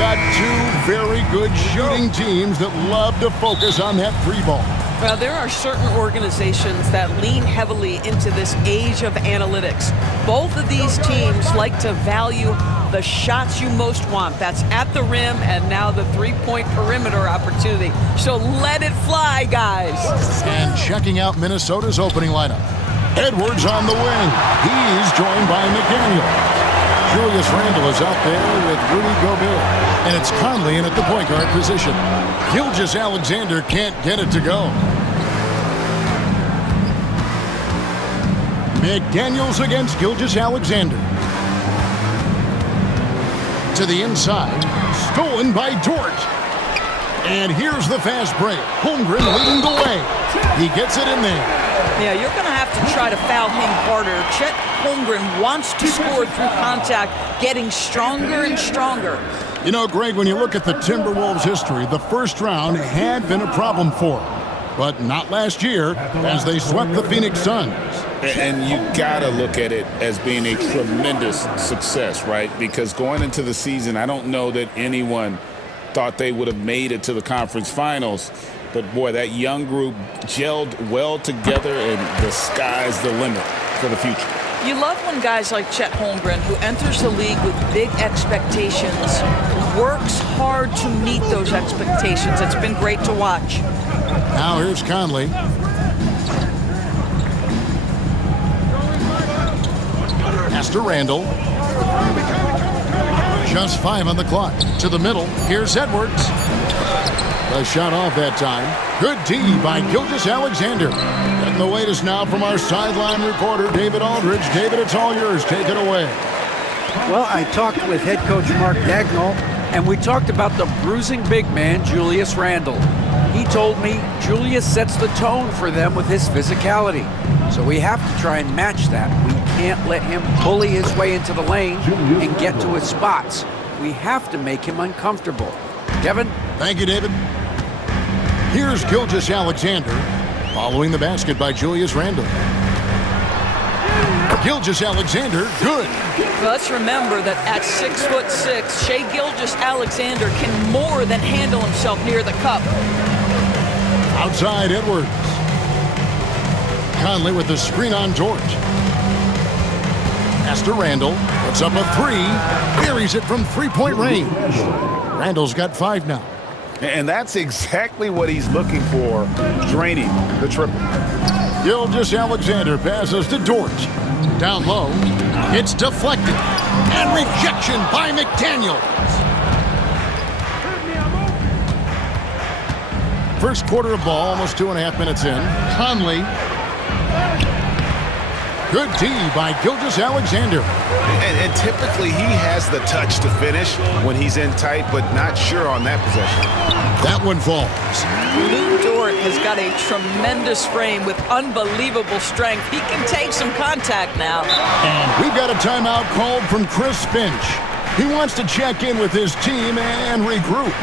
got two very good shooting teams that love to focus on that three ball. Well, there are certain organizations that lean heavily into this age of analytics. Both of these teams like to value the shots you most want. That's at the rim and now the three-point perimeter opportunity. So let it fly, guys. And checking out Minnesota's opening lineup. Edwards on the wing. He's joined by McDaniel. Julius Randle is out there with Rudy Gobert. And it's Conley in at the point guard position. Gilgeous-Alexander can't get it to go. McDaniels against Gilgeous-Alexander. To the inside. Stolen by Dort. And here's the fast break. Holmgren leading the way. He gets it in there. Yeah, you're going to have to try to foul him harder. Chet Holmgren wants to score through contact, getting stronger and stronger. You know, Greg, when you look at the Timberwolves' history, the first round had been a problem for them. But not last year, as they swept the Phoenix Suns. And you got to look at it as being a tremendous success, right? Because going into the season, I don't know that anyone thought they would have made it to the conference finals. But, boy, that young group gelled well together, and the sky's the limit for the future. You love when guys like Chet Holmgren, who enters the league with big expectations, works hard to meet those expectations. It's been great to watch. Now here's Conley. Pass to Randle. Just 5 on the clock. To the middle. Here's Edwards. A shot off that time. Good D by Gilgeous-Alexander. And the latest now from our sideline reporter, David Aldridge. David, it's all yours. Take it away. Well, I talked with head coach Mark Dagnall, and we talked about the bruising big man, Julius Randle. He told me Julius sets the tone for them with his physicality. So we have to try and match that. We can't let him bully his way into the lane and get to his spots. We have to make him uncomfortable. Kevin? Thank you, David. Here's Gilgeous-Alexander, following the basket by Julius Randle. Gilgeous-Alexander, good. Let's remember that at 6'6", Shai Gilgeous-Alexander can more than handle himself near the cup. Outside Edwards. Conley with the screen on George. Pass to Randle. Puts up a three. Buries it from three-point range. Randle's got 5 now. And that's exactly what he's looking for, draining the triple. Gilgeous-Alexander passes to Dort. Down low. It's deflected. And rejection by McDaniels. First quarter of ball, almost 2.5 minutes in. Conley. Good D by Gilgeous-Alexander. And typically he has the touch to finish when he's in tight, but not sure on that possession. That one falls. Lou Dort has got a tremendous frame with unbelievable strength. He can take some contact now. And we've got a timeout called from Chris Finch. He wants to check in with his team and regroup.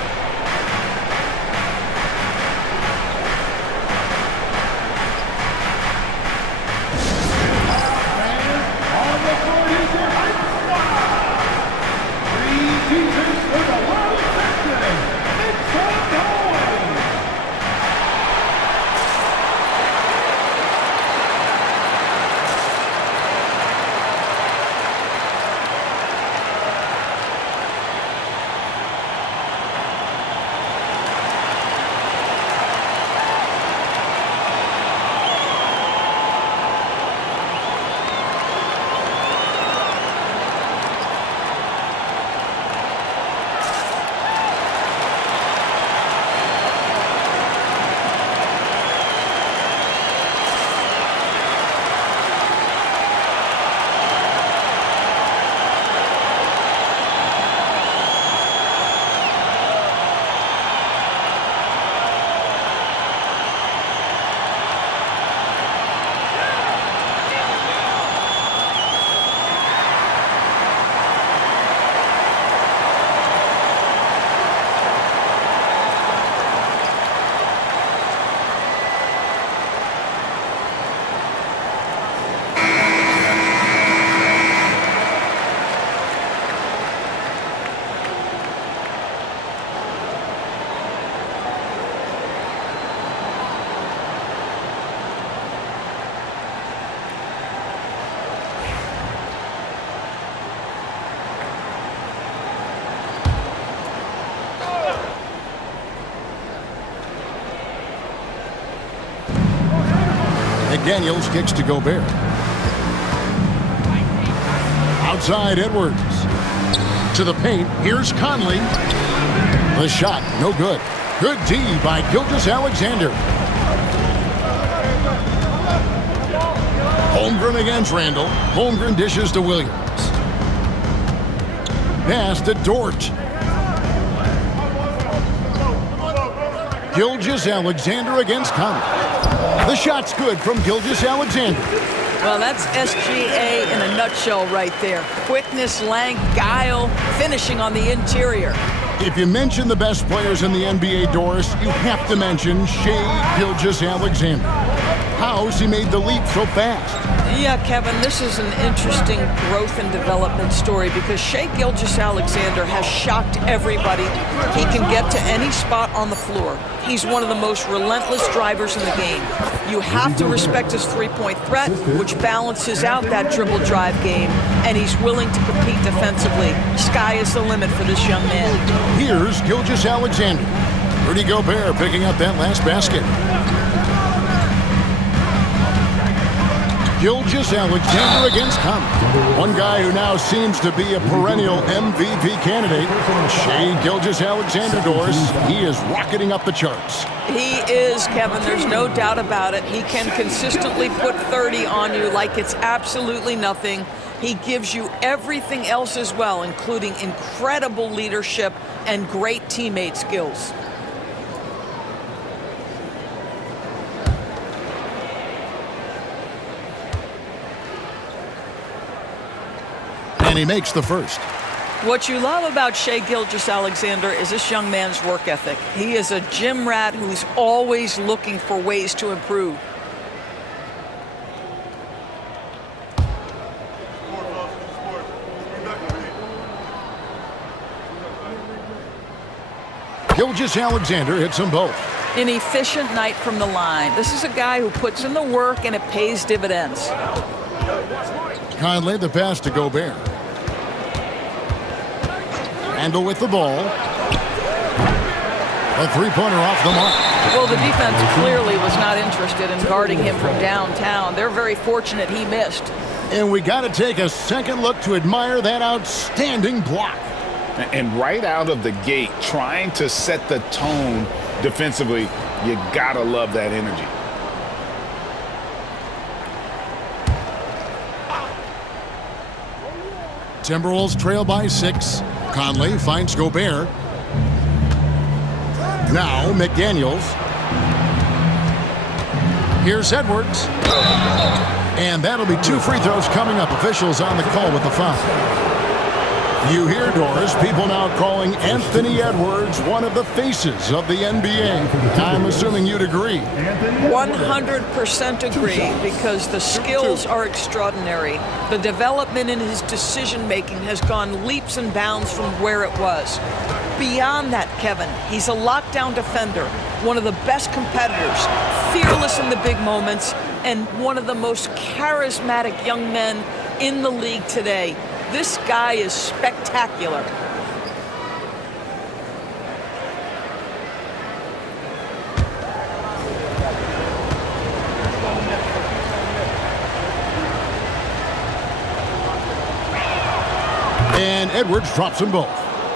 McDaniels kicks to Gobert. Outside Edwards. To the paint. Here's Conley. The shot, no good. Good D by Gilgeous-Alexander. Holmgren against Randall. Holmgren dishes to Williams. Pass to Dort. Gilgeous-Alexander against Conley. The shot's good from Gilgeous-Alexander. Well, that's SGA in a nutshell right there. Quickness, length, guile, finishing on the interior. If you mention the best players in the NBA, Doris, you have to mention Shai Gilgeous-Alexander. How's he made the leap so fast? Yeah, Kevin, this is an interesting growth and development story because Shai Gilgeous-Alexander has shocked everybody. He can get to any spot on the floor. He's one of the most relentless drivers in the game. You have to respect his three-point threat, which balances out that dribble drive game, and he's willing to compete defensively. Sky is the limit for this young man. Here's Gilgeous-Alexander. Rudy Gobert picking up that last basket. Gilgeous-Alexander against Conley. One guy who now seems to be a perennial MVP candidate, Shai Gilgeous-Alexander, Doris. He is rocketing up the charts. He is, Kevin. There's no doubt about it. He can consistently put 30 on you like it's absolutely nothing. He gives you everything else as well, including incredible leadership and great teammate skills. And he makes the first. What you love about Shai Gilgeous-Alexander is this young man's work ethic. He is a gym rat who's always looking for ways to improve. Gilgeous-Alexander hits them both. An efficient night from the line. This is a guy who puts in the work and it pays dividends. Conley, the pass to Gobert. Randall with the ball. A three-pointer off the mark. Well, the defense clearly was not interested in guarding him from downtown. They're very fortunate he missed. And we got to take a second look to admire that outstanding block. And right out of the gate, trying to set the tone defensively, you got to love that energy. Timberwolves trail by 6. Conley finds Gobert. Now McDaniels. Here's Edwards. And that'll be 2 free throws coming up. Officials on the call with the foul. You hear, Doris, people now calling Anthony Edwards one of the faces of the NBA. I'm assuming you'd agree. 100% agree, because the skills are extraordinary. The development in his decision-making has gone leaps and bounds from where it was. Beyond that, Kevin, he's a lockdown defender, one of the best competitors, fearless in the big moments, and one of the most charismatic young men in the league today. This guy is spectacular. And Edwards drops them both.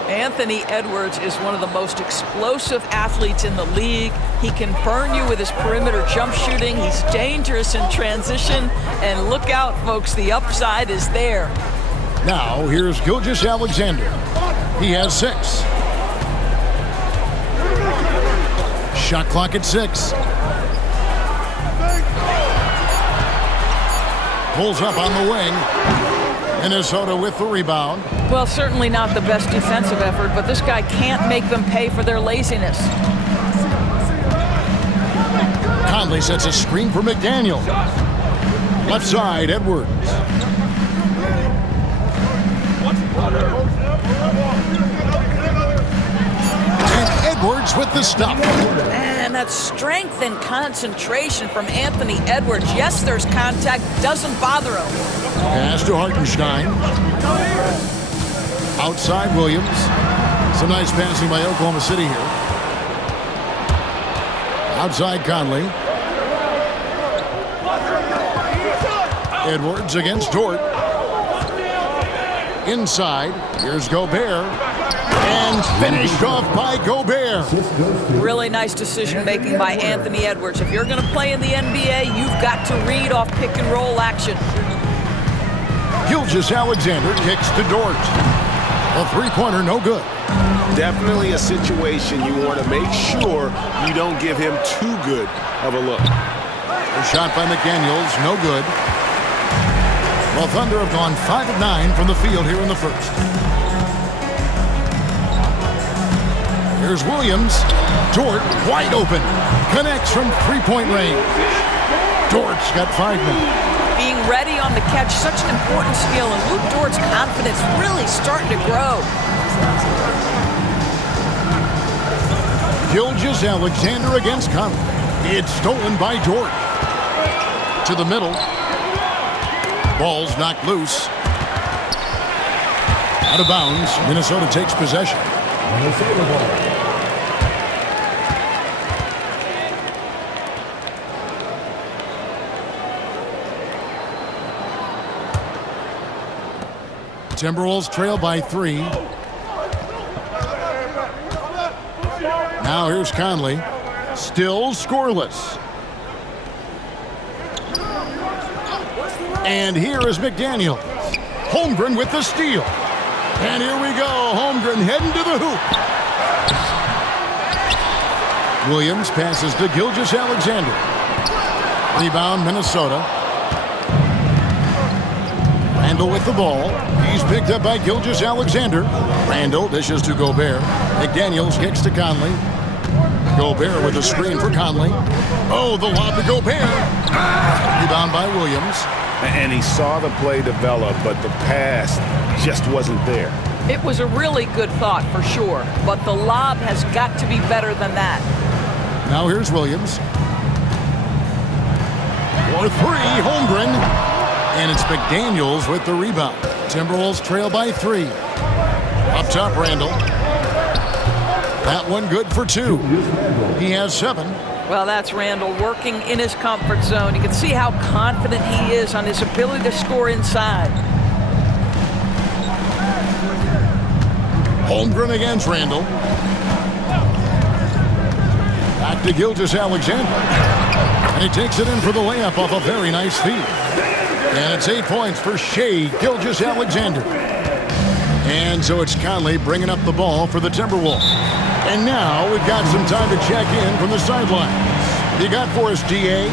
Anthony Edwards is one of the most explosive athletes in the league. He can burn you with his perimeter jump shooting. He's dangerous in transition. And look out, folks, the upside is there. Now, here's Gilgeous-Alexander. He has 6. Shot clock at 6. Pulls up on the wing. Minnesota with the rebound. Well, certainly not the best defensive effort, but this guy can't make them pay for their laziness. Conley sets a screen for McDaniel. Left side, Edwards. And Edwards with the stop. Man, that strength and concentration from Anthony Edwards. Yes, there's contact, doesn't bother him. Pass to Hartenstein. Outside Williams. Some nice passing by Oklahoma City here. Outside Conley. Edwards against Dort. Inside, here's Gobert. And finished off by Gobert. Really nice decision making by Anthony Edwards. If you're going to play in the NBA, you've got to read off pick and roll action. Gilgeous-Alexander kicks to Dort. A three-pointer, no good. Definitely a situation you want to make sure you don't give him too good of a look. A shot by McDaniels, no good. Well, Thunder have gone 5 of 9 from the field here in the first. Here's Williams. Dort wide open. Connects from three-point range. Dort's got 5 now. Being ready on the catch, such an important skill, and Luke Dort's confidence really starting to grow. Gilgeous-Alexander against Conley. It's stolen by Dort. To the middle. Ball's knocked loose. Out of bounds. Minnesota takes possession. Minnesota ball. Timberwolves trail by 3. Now here's Conley. Still scoreless. And here is McDaniels. Holmgren with the steal. And here we go. Holmgren heading to the hoop. Williams passes to Gilgeous-Alexander. Rebound, Minnesota. Randall with the ball. He's picked up by Gilgeous-Alexander. Randall dishes to Gobert. McDaniels kicks to Conley. Gobert with a screen for Conley. Oh, the lob to Gobert. Rebound by Williams. And he saw the play develop, but the pass just wasn't there. It was a really good thought for sure, but the lob has got to be better than that. Now here's Williams. For 3, Holmgren. And it's McDaniels with the rebound. Timberwolves trail by 3. Up top, Randall. That one good for 2. He has 7. Well, that's Randall working in his comfort zone. You can see how confident he is on his ability to score inside. Holmgren against Randall. Back to Gilgeous-Alexander. And he takes it in for the layup off a very nice feed. And it's 8 points for Shai Gilgeous-Alexander. And so it's Conley bringing up the ball for the Timberwolves. And now we've got some time to check in from the sidelines. You got for us, D.A.?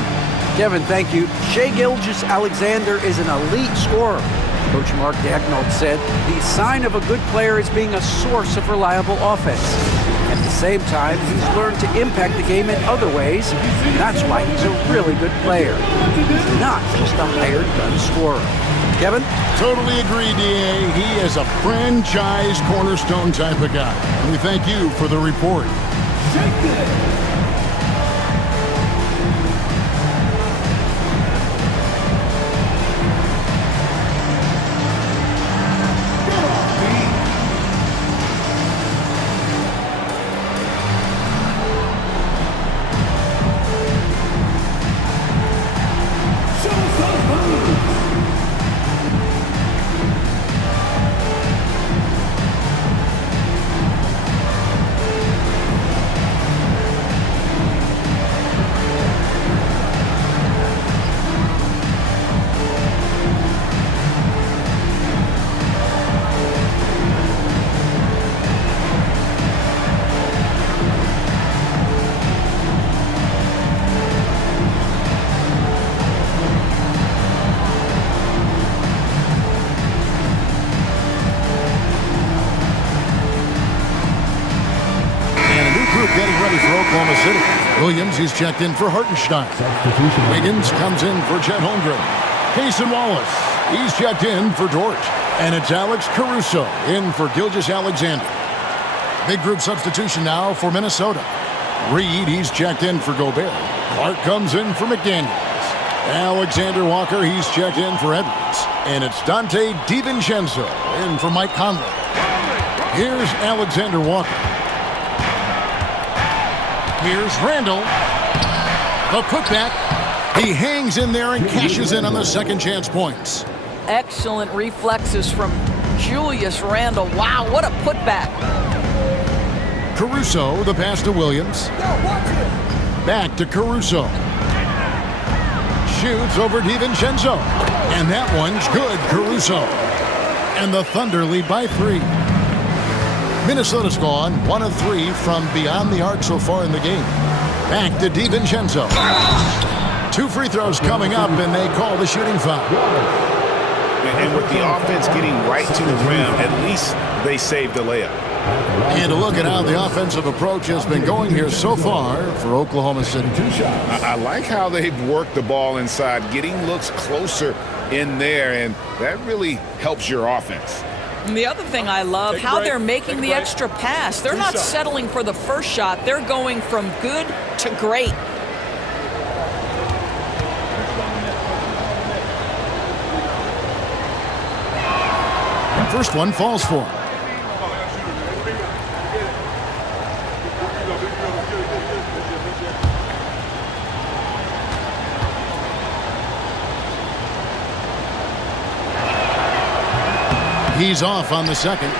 Kevin, thank you. Shai Gilgeous-Alexander is an elite scorer. Coach Mark Daigneault said the sign of a good player is being a source of reliable offense. At the same time, he's learned to impact the game in other ways, and that's why he's a really good player. He's not just a hired gun scorer. Kevin? Totally agree, D.A. He is a franchise cornerstone type of guy. And we thank you for the report. Getting ready for Oklahoma City. Williams, he's checked in for Hartenstein. Wiggins comes in for Chet Holmgren. Cason Wallace, he's checked in for Dort. And it's Alex Caruso in for Gilgeous-Alexander. Big group substitution now for Minnesota. Reed, he's checked in for Gobert. Clark comes in for McDaniels. Alexander Walker, he's checked in for Edwards. And it's Dante DiVincenzo in for Mike Conley. Here's Alexander Walker. Here's Randall. The putback. He hangs in there and cashes in on the second chance points. Excellent reflexes from Julius Randle. Wow, what a putback. Caruso, the pass to Williams. Back to Caruso. Shoots over DiVincenzo. And that one's good, Caruso. And the Thunder lead by 3. Minnesota's gone 1 of 3 from beyond the arc so far in the game. Back to DiVincenzo. 2 free throws coming up, and they call the shooting foul. And with the offense getting right to the rim, at least they saved the layup. And a look at how the offensive approach has been going here so far for Oklahoma City. I like how they've worked the ball inside, getting looks closer in there, and that really helps your offense. And the other thing I love, how they're making the extra pass. They're not settling for the first shot. They're going from good to great. First one falls for him. He's off on the second.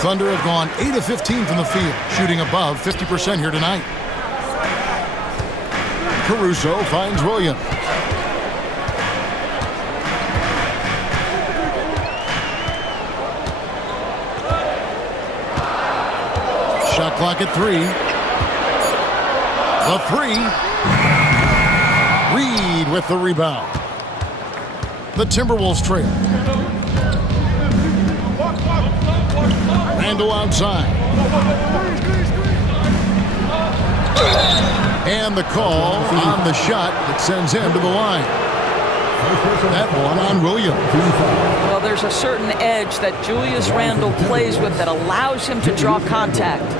Thunder have gone 8 of 15 from the field, shooting above 50% here tonight. Caruso finds Williams. Shot clock at 3. The 3. Reed with the rebound. The Timberwolves trail. Randle outside. And the call on the shot that sends him to the line. That one on Williams. Well, there's a certain edge that Julius Randle plays with that allows him to draw contact.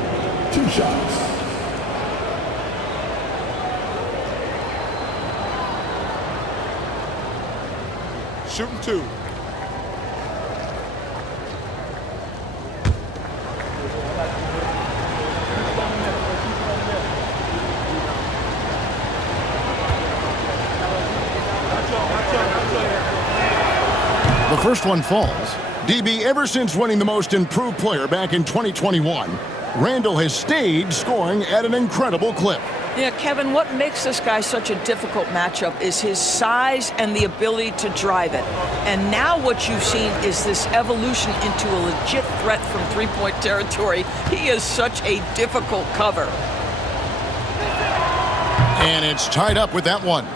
2 shots. Shooting 2. The first one falls. DB, ever since winning the most improved player back in 2021, Randle has stayed scoring at an incredible clip. Yeah, Kevin, what makes this guy such a difficult matchup is his size and the ability to drive it. And now what you've seen is this evolution into a legit threat from three-point territory. He is such a difficult cover. And it's tied up with that one.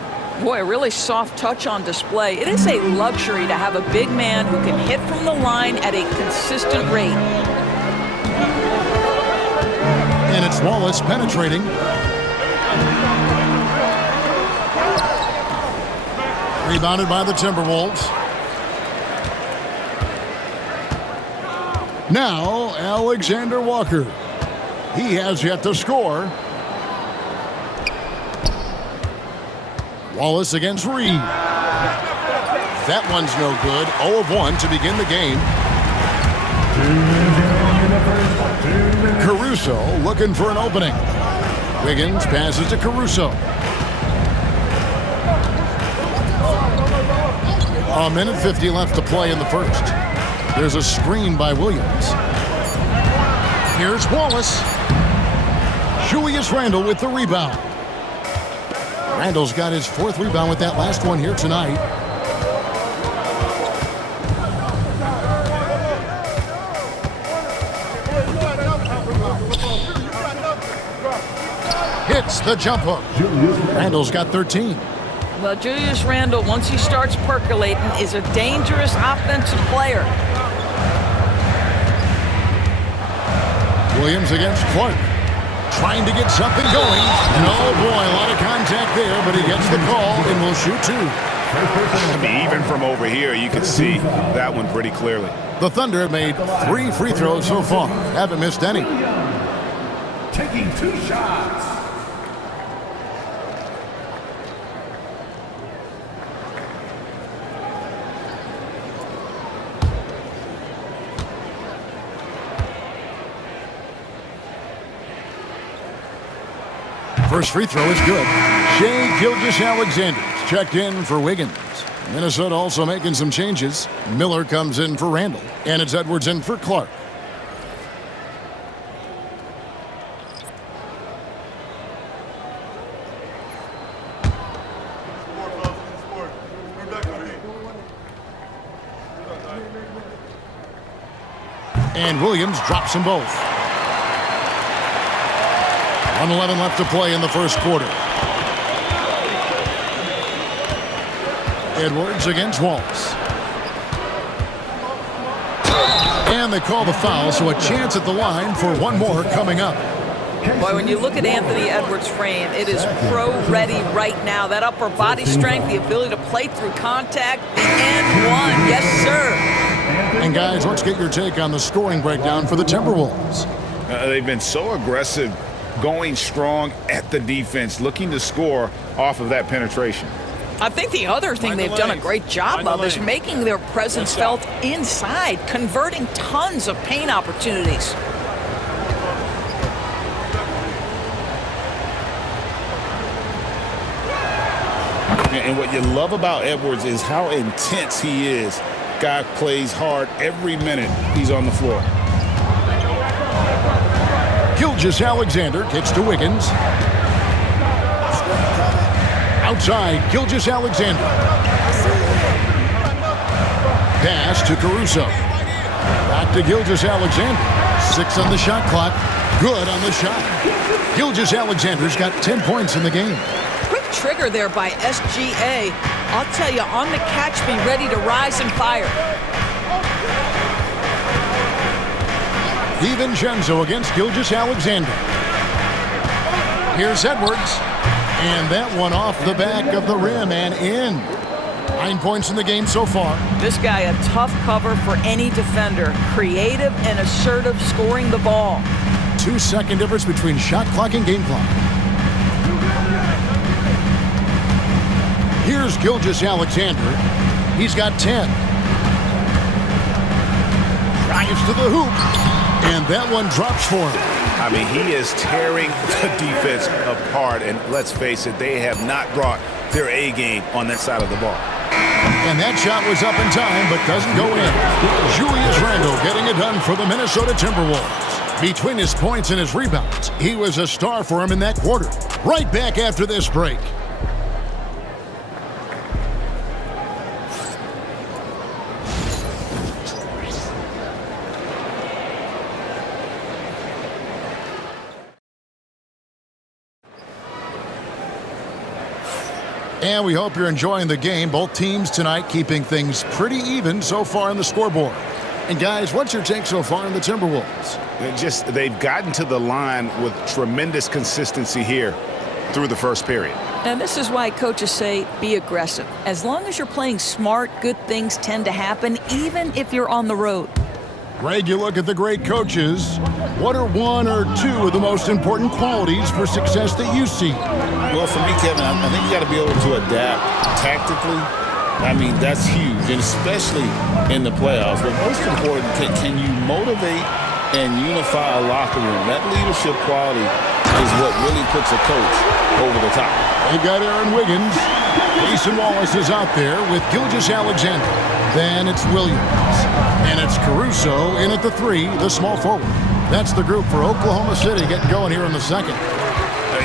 Boy, a really soft touch on display. It is a luxury to have a big man who can hit from the line at a consistent rate. And it's Wallace penetrating. Rebounded by the Timberwolves. Now, Alexander Walker. He has yet to score. Wallace against Reed. That one's no good. 0 of 1 to begin the game. Caruso looking for an opening. Wiggins passes to Caruso. A minute 50 left to play in the first. There's a screen by Williams. Here's Wallace. Julius Randle with the rebound. Randle's got his 4th rebound with that last one here tonight. Hits the jump hook. Randle's got 13. Well, Julius Randle, once he starts percolating, is a dangerous offensive player. Williams against Clark. Trying to get something going. And oh boy, a lot of contact there, but he gets the call and will shoot 2. I mean, even from over here, you can see that one pretty clearly. The Thunder have made 3 free throws so far. Haven't missed any. Taking 2 shots. First free throw is good. Shai Gilgeous-Alexander's checked in for Wiggins. Minnesota also making some changes. Miller comes in for Randall, and it's Edwards in for Clark. And Williams drops them both. 1:11 left to play in the first quarter. Edwards against Wallace. And they call the foul, so a chance at the line for one more coming up. Boy, when you look at Anthony Edwards' frame, it is pro-ready right now. That upper body strength, the ability to play through contact, the and one. Yes, sir. And guys, let's get your take on the scoring breakdown for the Timberwolves. They've been so aggressive, going strong at the defense, looking to score off of that penetration. I think the other thing they've done a great job of is making their presence felt inside, converting tons of paint opportunities. And what you love about Edwards is how intense he is. Guy plays hard every minute he's on the floor. Gilgeous-Alexander gets to Wiggins. Outside, Gilgeous-Alexander. Pass to Caruso. Back to Gilgeous-Alexander. 6 on the shot clock. Good on the shot. Gilgeous-Alexander's got 10 points in the game. Quick trigger there by SGA. I'll tell you, on the catch, be ready to rise and fire. DiVincenzo against Gilgeous-Alexander. Here's Edwards. And that one off the back of the rim and in. 9 points in the game so far. This guy a tough cover for any defender. Creative and assertive scoring the ball. 2-second difference between shot clock and game clock. Here's Gilgeous-Alexander. He's got 10. Drives to the hoop. And that one drops for him. I mean, he is tearing the defense apart. And let's face it, they have not brought their A game on that side of the ball. And that shot was up in time, but doesn't go in. Julius Randle getting it done for the Minnesota Timberwolves. Between his points and his rebounds, he was a star for him in that quarter. Right back after this break. And we hope you're enjoying the game. Both teams tonight keeping things pretty even so far on the scoreboard. And guys, what's your take so far on the Timberwolves? They've gotten to the line with tremendous consistency here through the first period. And this is why coaches say be aggressive. As long as you're playing smart, good things tend to happen, even if you're on the road. Greg, you look at the great coaches. What are one or two of the most important qualities for success that you see? Well, for me, Kevin, I think you got to be able to adapt tactically. I mean, that's huge, and especially in the playoffs. But most important, can you motivate and unify a locker room? That leadership quality is what really puts a coach over the top. They've got Aaron Wiggins. Jason Wallace is out there with Gilgeous-Alexander. Then it's Williams. And it's Caruso in at the 3, the small forward. That's the group for Oklahoma City getting going here in the second.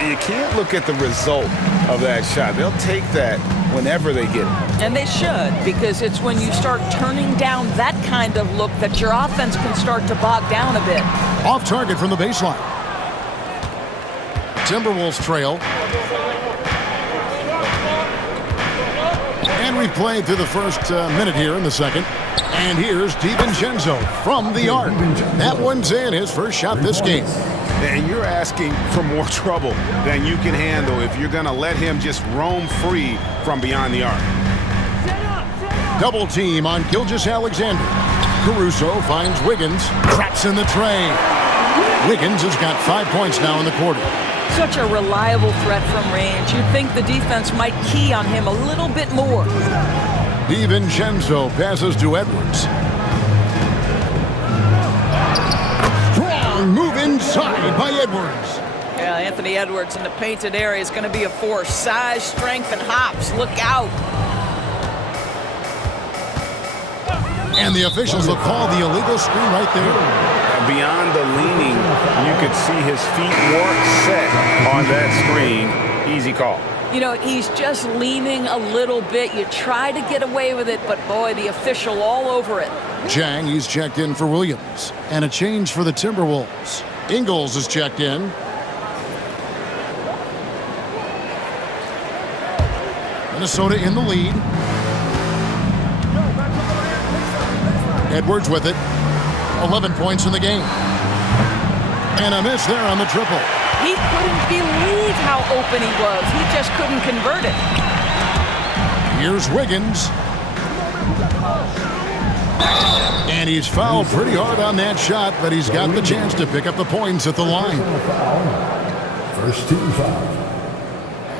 You can't look at the result of that shot. They'll take that whenever they get it. And they should, because it's when you start turning down that kind of look that your offense can start to bog down a bit. Off target from the baseline. Timberwolves trail. And we've played through the first minute here in the second. And here's DiVincenzo from the arc. That one's in, his first shot this game. And you're asking for more trouble than you can handle if you're going to let him just roam free from beyond the arc. Double team on Gilgeous-Alexander. Caruso finds Wiggins, traps in the tray. Wiggins has got 5 points now in the quarter. Such a reliable threat from range. You'd think the defense might key on him a little bit more. DiVincenzo passes to Edwards. Strong move inside by Edwards. Yeah, Yeah, Anthony Edwards in the painted area is going to be a force. Size, strength, and hops. Look out. And the officials will call the illegal screen right there. Beyond the leaning, you could see his feet weren't set on that screen. Easy call. You know, he's just leaning a little bit. You try to get away with it, but boy, the official all over it. Jang, he's checked in for Williams. And a change for the Timberwolves. Ingles is checked in. Minnesota in the lead. Edwards with it. 11 points in the game. And a miss there on the triple. He couldn't believe how open he was. He just couldn't convert it. Here's Wiggins. And he's fouled pretty hard on that shot, but he's got the chance to pick up the points at the line. First team foul.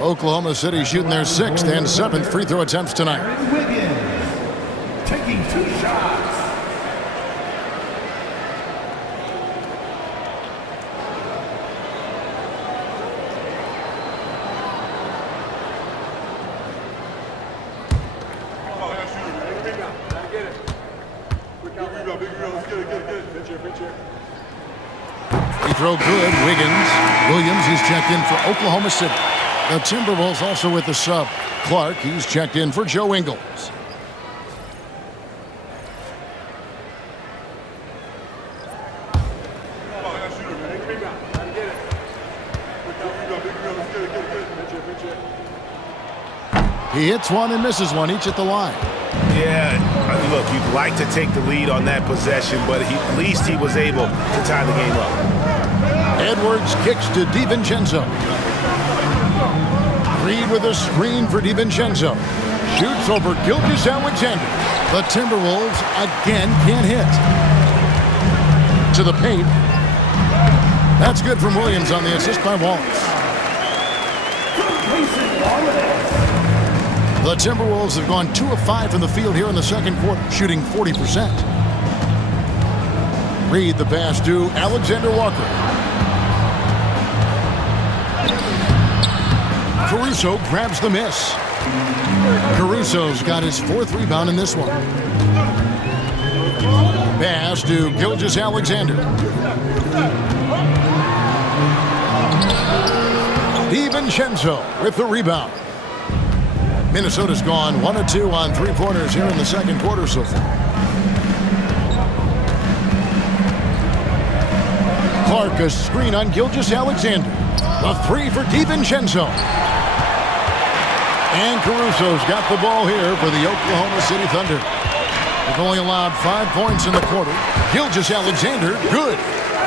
Oklahoma City shooting their 6th and 7th free throw attempts tonight. Wiggins taking 2 shots. Free throw good. Wiggins. Williams, he's checked in for Oklahoma City. The Timberwolves also with the sub. Clark, he's checked in for Joe Ingles. He hits one and misses one, each at the line. Yeah, look, you'd like to take the lead on that possession, but at least he was able to tie the game up. Edwards kicks to DiVincenzo. Reed with a screen for DiVincenzo. Shoots over Gilgeous-Alexander. The Timberwolves again can't hit. To the paint. That's good from Williams on the assist by Wallace. The Timberwolves have gone 2 of 5 from the field here in the second quarter, shooting 40%. Reed the pass to Alexander Walker. Caruso grabs the miss. Caruso's got his 4th rebound in this one. Pass to Gilgeous-Alexander. DiVincenzo with the rebound. Minnesota's gone 1 of 2 on 3-pointers here in the second quarter so far. Clark a screen on Gilgeous-Alexander. The 3 for DiVincenzo. And Caruso's got the ball here for the Oklahoma City Thunder. They've only allowed 5 points in the quarter. Gilgeous-Alexander, good.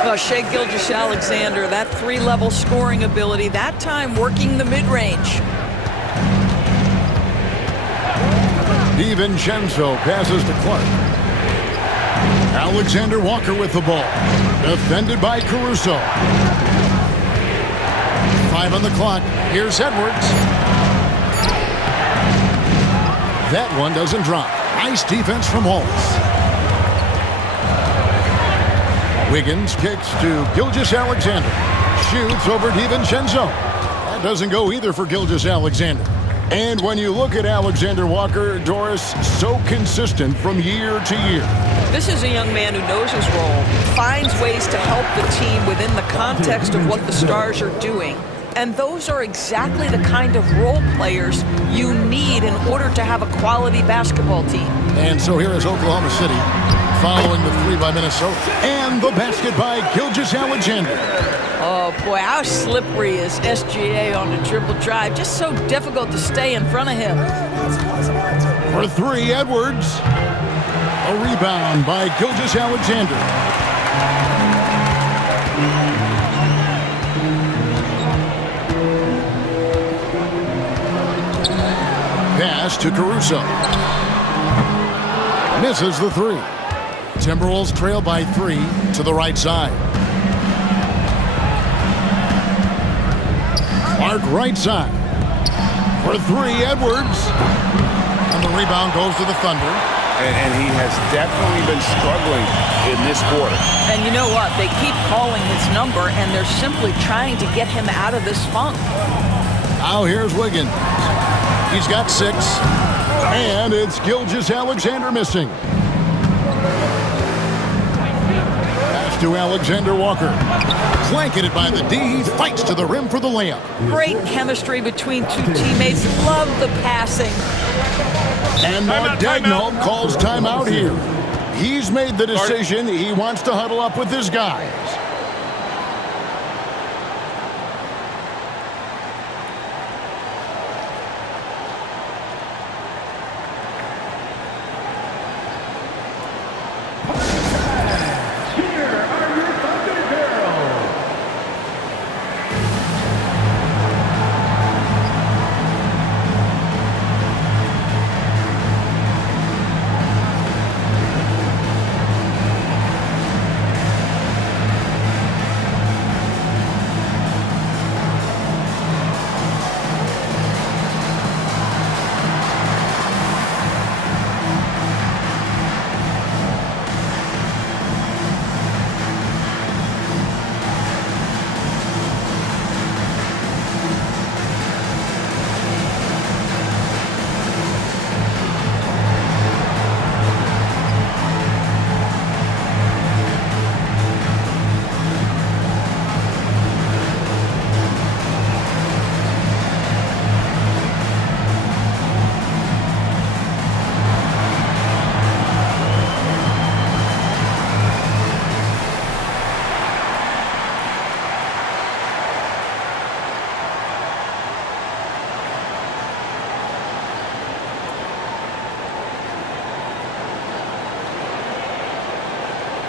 Well, Shai Gilgeous-Alexander, that 3-level scoring ability, that time working the mid-range. DiVincenzo passes to Clark. Alexander Walker with the ball. Defended by Caruso. 5 on the clock. Here's Edwards. That one doesn't drop. Nice defense from Wallace. Wiggins kicks to Gilgeous-Alexander. Shoots over DiVincenzo. That doesn't go either for Gilgeous-Alexander. And when you look at Alexander Walker, Doris, so consistent from year to year. This is a young man who knows his role, finds ways to help the team within the context of what the Stars are doing. And those are exactly the kind of role players you need in order to have a quality basketball team. And so here is Oklahoma City following the 3 by Minnesota. And the basket by Gilgeous-Alexander. Oh, boy, how slippery is SGA on the triple drive. Just so difficult to stay in front of him. For 3, Edwards. A rebound by Gilgeous-Alexander. Pass to Caruso. Misses the 3. Timberwolves trail by 3 to the right side. Clark right side. For 3, Edwards. And the rebound goes to the Thunder. and he has definitely been struggling in this quarter. And you know what? They keep calling his number, and they're simply trying to get him out of this funk. Now here's Wiggins. He's got 6. And it's Gilgeous-Alexander missing. Pass to Alexander Walker. Blanketed by the D. He fights to the rim for the layup. Great chemistry between two teammates. Love the passing. And Mark Daigneault calls timeout here. He's made the decision. He wants to huddle up with his guys.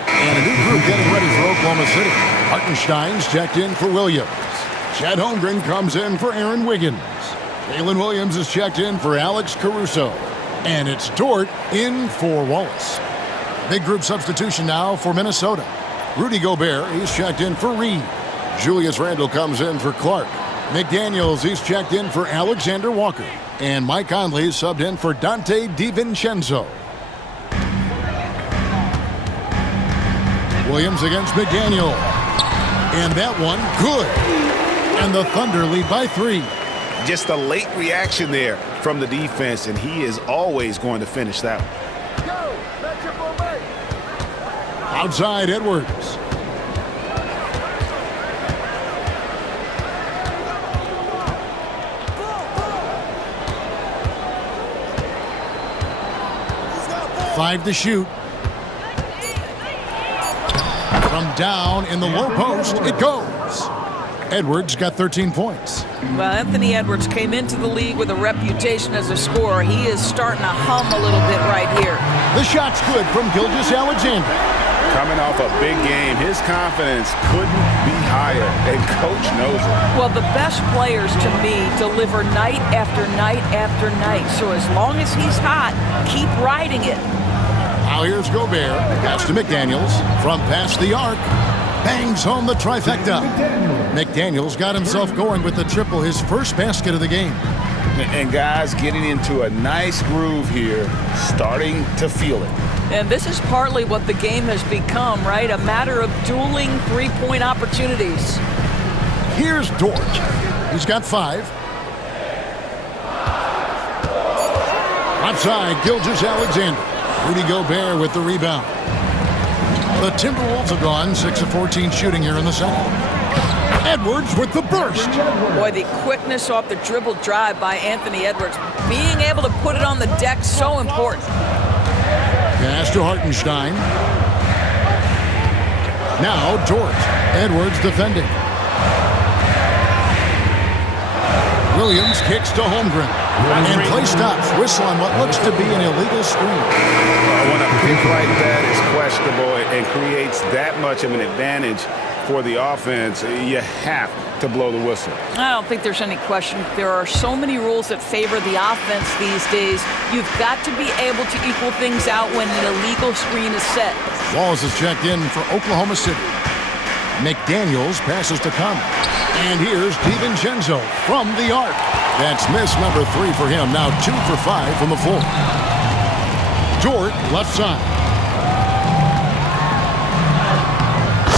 And a new group getting ready for Oklahoma City. Hartenstein's checked in for Williams. Chet Holmgren comes in for Aaron Wiggins. Jalen Williams is checked in for Alex Caruso. And it's Dort in for Wallace. Big group substitution now for Minnesota. Rudy Gobert, he's checked in for Reed. Julius Randle comes in for Clark. McDaniels, he's checked in for Alexander Walker. And Mike Conley subbed in for Dante DiVincenzo. Williams against McDaniel. And that one, good. And the Thunder lead by 3. Just a late reaction there from the defense, and he is always going to finish that one. Outside Edwards. Five to shoot. From down in the low post, it goes. Edwards got 13 points. Well, Anthony Edwards came into the league with a reputation as a scorer. He is starting to hum a little bit right here. The shot's good from Gilgeous-Alexander. Coming off a big game, his confidence couldn't be higher, and Coach knows it. Well, the best players, to me, deliver night after night after night. So as long as he's hot, keep riding it. Now here's Gobert. Pass to McDaniels. From past the arc. Bangs home the trifecta. McDaniels got himself going with the triple, his first basket of the game. And guys getting into a nice groove here, starting to feel it. And this is partly what the game has become, right? A matter of dueling three-point opportunities. Here's Dort. He's got 5. Outside, Gilgeous-Alexander. Rudy Gobert with the rebound. The Timberwolves have gone 6 of 14 shooting here in the second. Edwards with the burst. Boy, the quickness off the dribble drive by Anthony Edwards. Being able to put it on the deck, so important. Pass to Hartenstein. Now Dort. Edwards defending. Williams kicks to Holmgren. And play stops. Whistle on what looks to be an illegal screen. When a pick like that is questionable and creates that much of an advantage for the offense, you have to blow the whistle. I don't think there's any question. There are so many rules that favor the offense these days. You've got to be able to equal things out when an illegal screen is set. Walls is checked in for Oklahoma City. McDaniels passes to Conley. And here's DiVincenzo from the arc. That's miss number 3 for him. Now 2 for 5 from the floor. Dort, left side.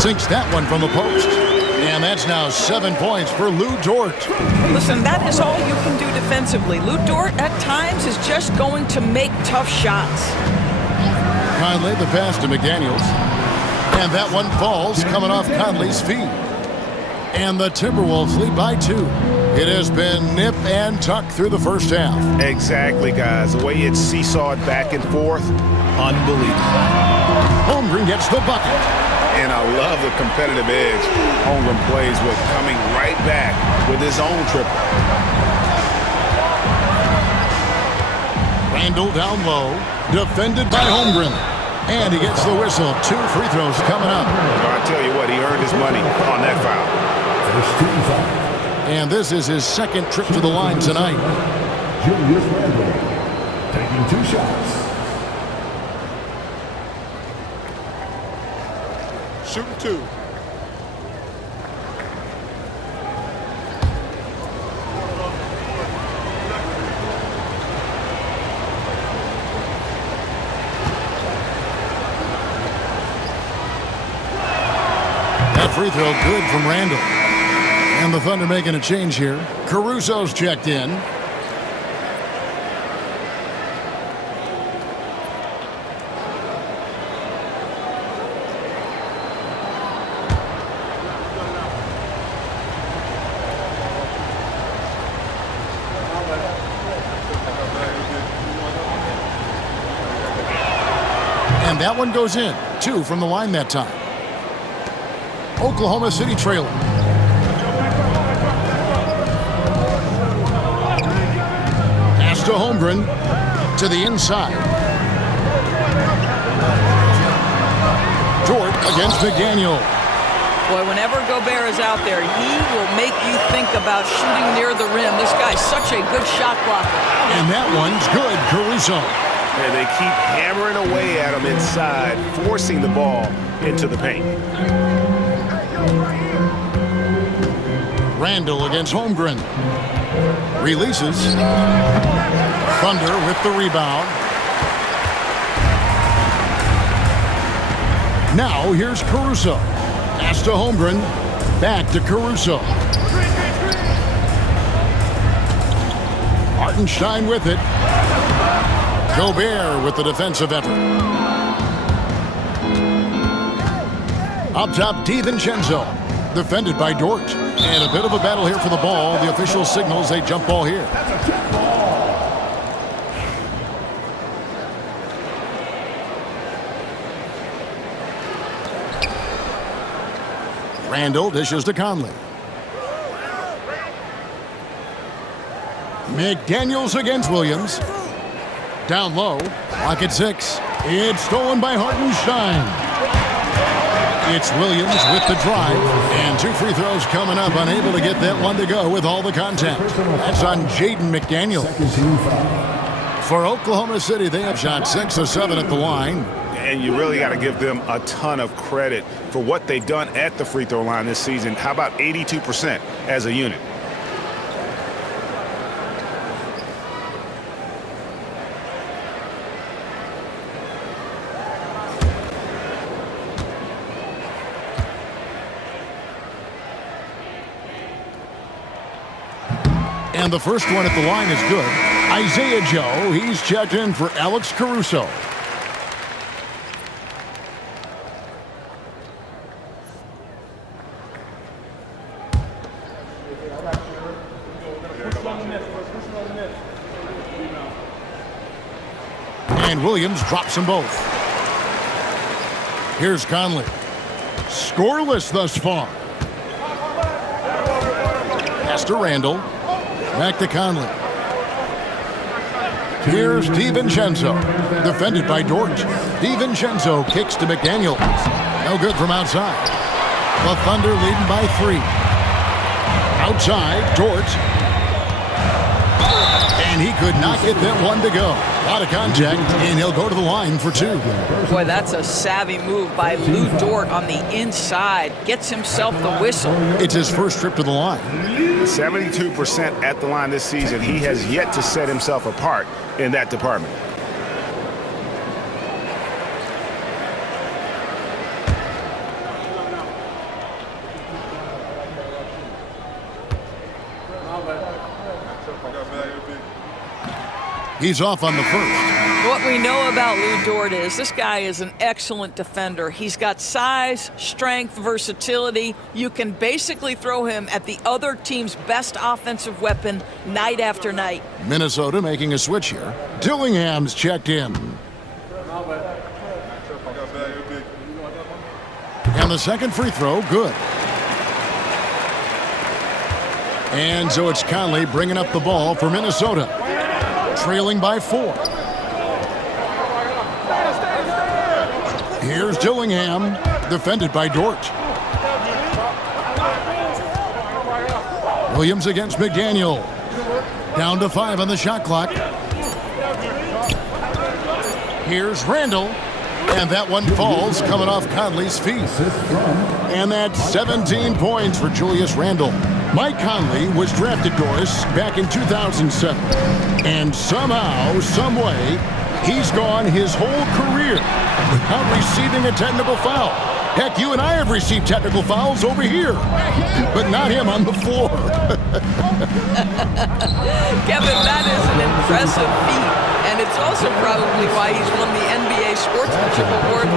Sinks that one from the post. And that's now 7 points for Lou Dort. Listen, that is all you can do defensively. Lou Dort, at times, is just going to make tough shots. Conley, the pass to McDaniels. And that one falls, coming off Conley's feet. And the Timberwolves lead by 2. It has been nip and tuck through the first half. Exactly, guys. The way it's seesawed back and forth, unbelievable. Holmgren gets the bucket. And I love the competitive edge Holmgren plays with, coming right back with his own triple. Randle down low, defended by Holmgren. And he gets the whistle. 2 free throws coming up. I tell you what, he earned his money on that foul. First team foul. And this is his second trip to the line tonight. Julius Randle taking 2 shots. Shooting 2. That free throw good from Randle. And the Thunder making a change here. Caruso's checked in. And that one goes in. 2 from the line that time. Oklahoma City trailing. Pass to Holmgren to the inside. Dort against McDaniel. Boy, whenever Gobert is out there, he will make you think about shooting near the rim. This guy's such a good shot blocker. And that one's good, Caruso. And they keep hammering away at him inside, forcing the ball into the paint. Randle against Holmgren. Releases. Thunder with the rebound. Now here's Caruso. Pass to Holmgren. Back to Caruso. Hartenstein with it. Gobert with the defensive effort. Up top, DiVincenzo. Defended by Dort. And a bit of a battle here for the ball. The official signals a jump ball here. Randle dishes to Conley. McDaniels against Williams. Down low. Clock at 6. It's stolen by Hartenstein. It's Williams with the drive. And 2 free throws coming up. Unable to get that one to go with all the contact. That's on Jaden McDaniel. For Oklahoma City, they have shot 6 of 7 at the line. And you really got to give them a ton of credit for what they've done at the free throw line this season. How about 82% as a unit? And the first one at the line is good. Isaiah Joe, he's checked in for Alex Caruso. And Williams drops them both. Here's Conley. Scoreless thus far. Pass to Randle. Back to Conley. Here's DiVincenzo. Defended by Dort. DiVincenzo kicks to McDaniels. No good from outside. The Thunder leading by 3. Outside, Dort. And he could not get that one to go. A lot of contact, and he'll go to the line for 2. Boy, that's a savvy move by Lou Dort on the inside. Gets himself the whistle. It's his first trip to the line. 72% at the line this season. He has yet to set himself apart in that department. He's off on the first. What we know about Lou Dort is this guy is an excellent defender. He's got size, strength, versatility. You can basically throw him at the other team's best offensive weapon night after night. Minnesota making a switch here. Dillingham's checked in. And the second free throw, good. And so it's Conley bringing up the ball for Minnesota. Trailing by 4. Here's Dillingham, defended by Dort. Williams against McDaniel. Down to 5 on the shot clock. Here's Randall. And that one falls, coming off Conley's feet. And that's 17 points for Julius Randle. Mike Conley was drafted, Doris, back in 2007. And somehow, someway, he's gone his whole career without receiving a technical foul. Heck, you and I have received technical fouls over here, but not him on the floor. Kevin, that is an impressive feat. And it's also probably why he's won the NBA Sportsmanship Award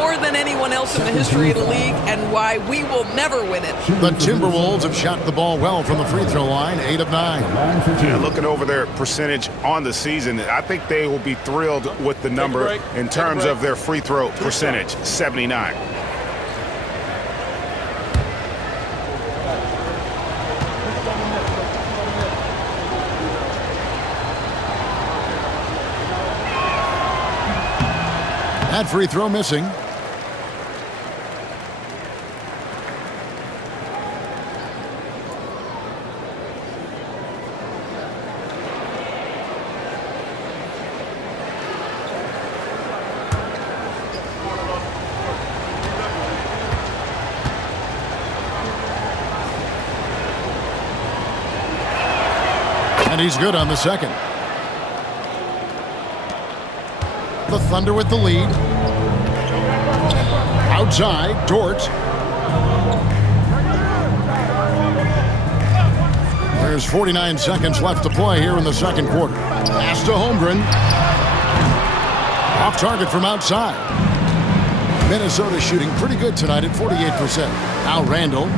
more than anyone else in the history of the league, and why we will never win it. The Timberwolves have shot the ball well from the free throw line, 8 of 9. Yeah, looking over their percentage on the season, I think they will be thrilled with the number in terms of their free throw percentage, 79. That free throw missing. And he's good on the second. The Thunder with the lead. Outside, Dort. There's 49 seconds left to play here in the second quarter. Pass to Holmgren. Off target from outside. Minnesota shooting pretty good tonight at 48%. Now Randall.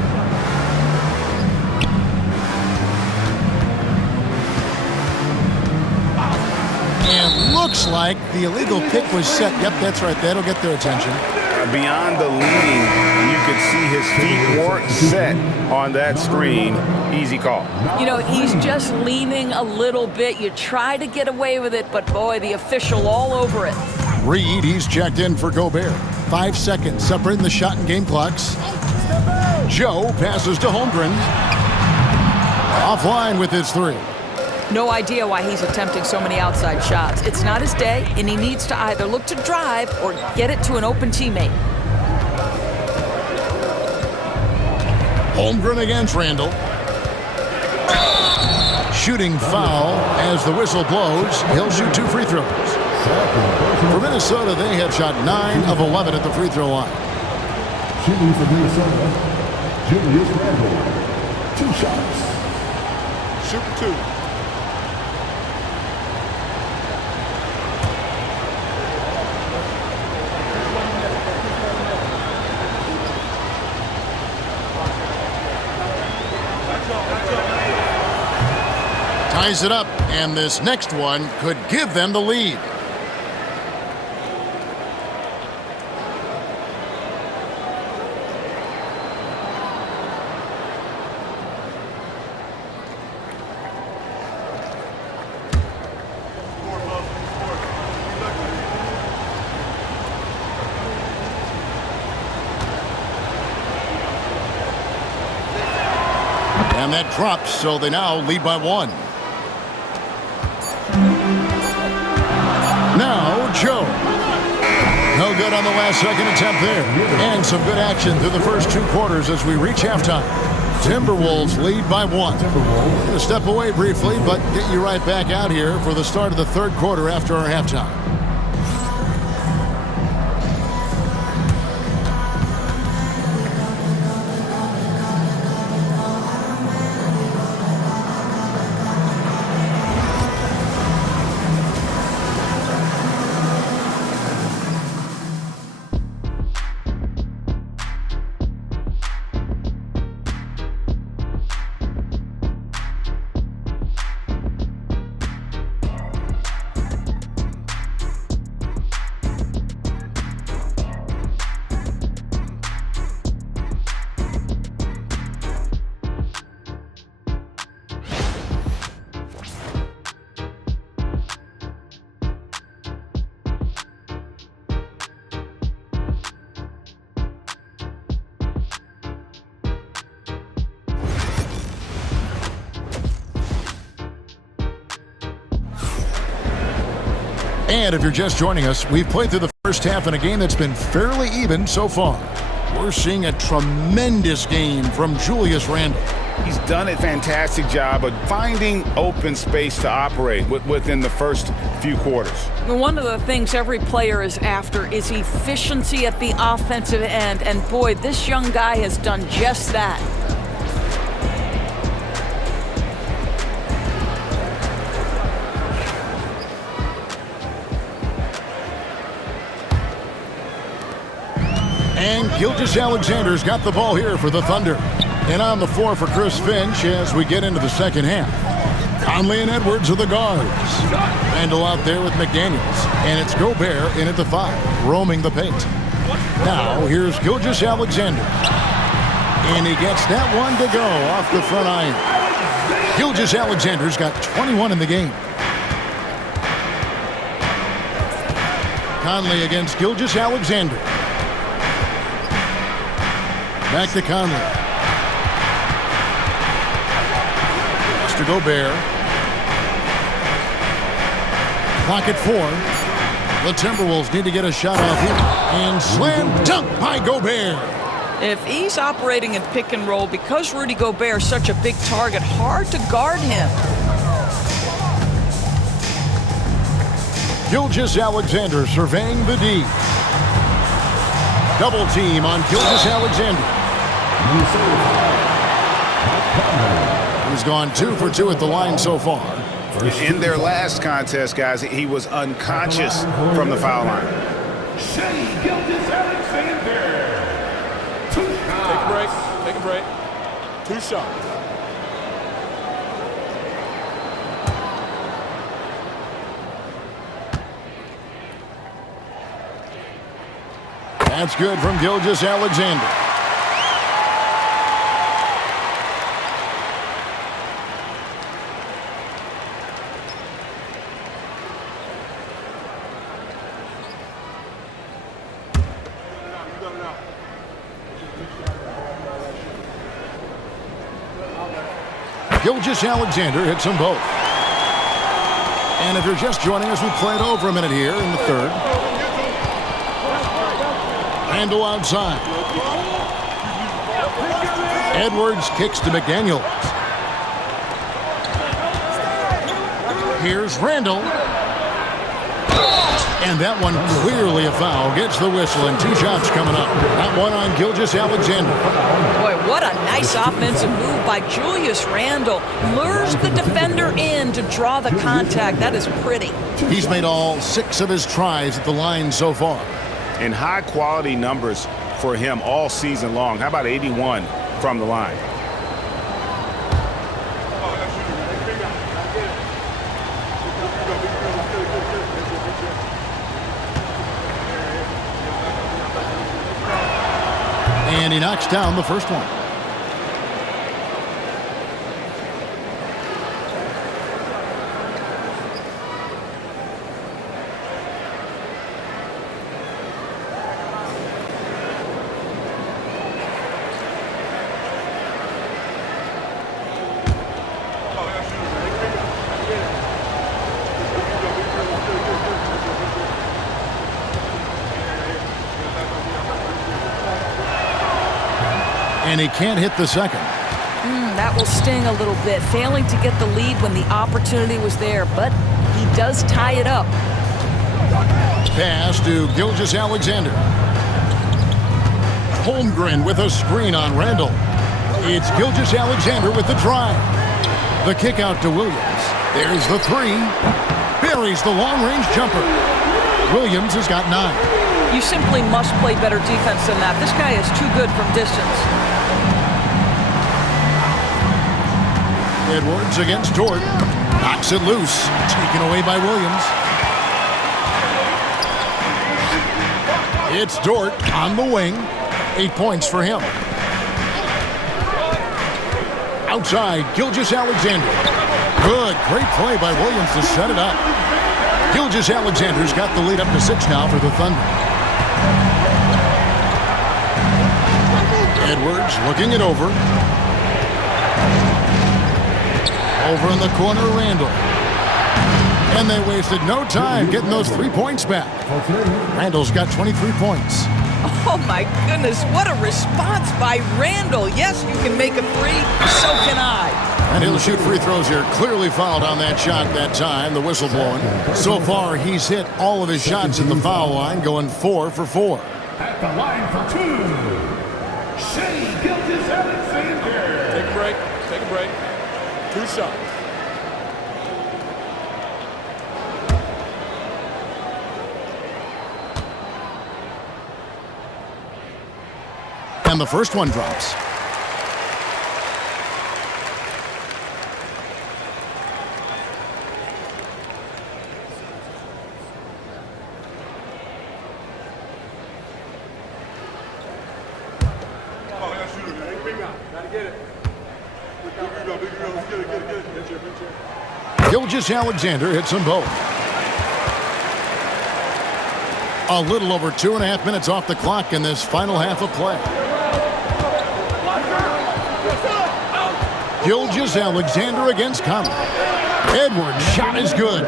And looks like the illegal pick was set. Yep, that's right. That'll get their attention. Beyond the leading, you could see his feet weren't set on that screen. Easy call. You know, he's just leaning a little bit. You try to get away with it, but boy, the official all over it. Reed, he's checked in for Gobert. 5 seconds separating the shot and game clocks. Joe passes to Holmgren. Offline with his 3. No idea why he's attempting so many outside shots. It's not his day, and he needs to either look to drive or get it to an open teammate. Holmgren against Randall. Shooting foul as the whistle blows. He'll shoot 2 free throws. For Minnesota, they have shot 9 of 11 at the free throw line. Shooting for Minnesota, Julius Randle. 2 shots. Super 2. Ties it up, and this next one could give them the lead. And that drops, so they now lead by 1. Now, Joe. No good on the last second attempt there. And some good action through the first 2 quarters as we reach halftime. Timberwolves lead by 1. We're going to step away briefly, but get you right back out here for the start of the third quarter after our halftime. And if you're just joining us, we've played through the first half in a game that's been fairly even so far. We're seeing a tremendous game from Julius Randle. He's done a fantastic job of finding open space to operate within the first few quarters. One of the things every player is after is efficiency at the offensive end. And boy, this young guy has done just that. And Gilgeous-Alexander's got the ball here for the Thunder. And on the floor for Chris Finch as we get into the second half. Conley and Edwards are the guards. Randle out there with McDaniels. And it's Gobert in at the 5, roaming the paint. Now here's Gilgeous-Alexander. And he gets that one to go off the front iron. Gilgeous-Alexander's got 21 in the game. Conley against Gilgeous-Alexander. Back to Conley. To Gobert. Clock at 4. The Timberwolves need to get a shot off here. And slam dunk by Gobert. If he's operating in pick and roll, because Rudy Gobert is such a big target, hard to guard him. Gilgeous-Alexander surveying the D. Double team on Gilgeous-Alexander. He's gone 2 for 2 at the line so far. In their last contest, guys, he was unconscious from the foul line. Take a break. 2 shots. That's good from Gilgeous-Alexander. Gilgeous-Alexander hits them both. And if you're just joining us, we played over a minute here in the third. Randle outside. Edwards kicks to McDaniels. Here's Randle. And that one clearly a foul. Gets the whistle and 2 shots coming up. That one on Gilgeous-Alexander. Boy, what a nice offensive move by Julius Randle. Lures the defender in to draw the contact. That is pretty. He's made all 6 of his tries at the line so far. And high-quality numbers for him all season long. How about 81 from the line? And he knocks down the first one. And he can't hit the second. That will sting a little bit. Failing to get the lead when the opportunity was there, but he does tie it up. Pass to Gilgeous-Alexander. Holmgren with a screen on Randle. It's Gilgeous-Alexander with the drive. The kick out to Williams. There's the 3. Buries the long-range jumper. Williams has got 9. You simply must play better defense than that. This guy is too good from distance. Edwards against Dort. Knocks it loose. Taken away by Williams. It's Dort on the wing. 8 points for him. Outside, Gilgeous-Alexander. Good. Great play by Williams to set it up. Gilgeous-Alexander's got the lead up to 6 now for the Thunder. Edwards looking it over. Over in the corner, Randle. And they wasted no time getting those 3 points back. Randall's got 23 points. Oh, my goodness. What a response by Randall. Yes, you can make a three. So can I. And he'll shoot free throws here. Clearly fouled on that shot that time. The whistle blowing. So far, he's hit all of his shots at the foul line, going 4 for 4. At the line for 2, Shea Gilgeous-Alexander. Take a break. Take a break. 2 shots. And the first one drops. Gilgeous-Alexander hits them both. A little over 2.5 minutes off the clock in this final half of play. Gilgeous-Alexander against Conley. Edwards' shot is good.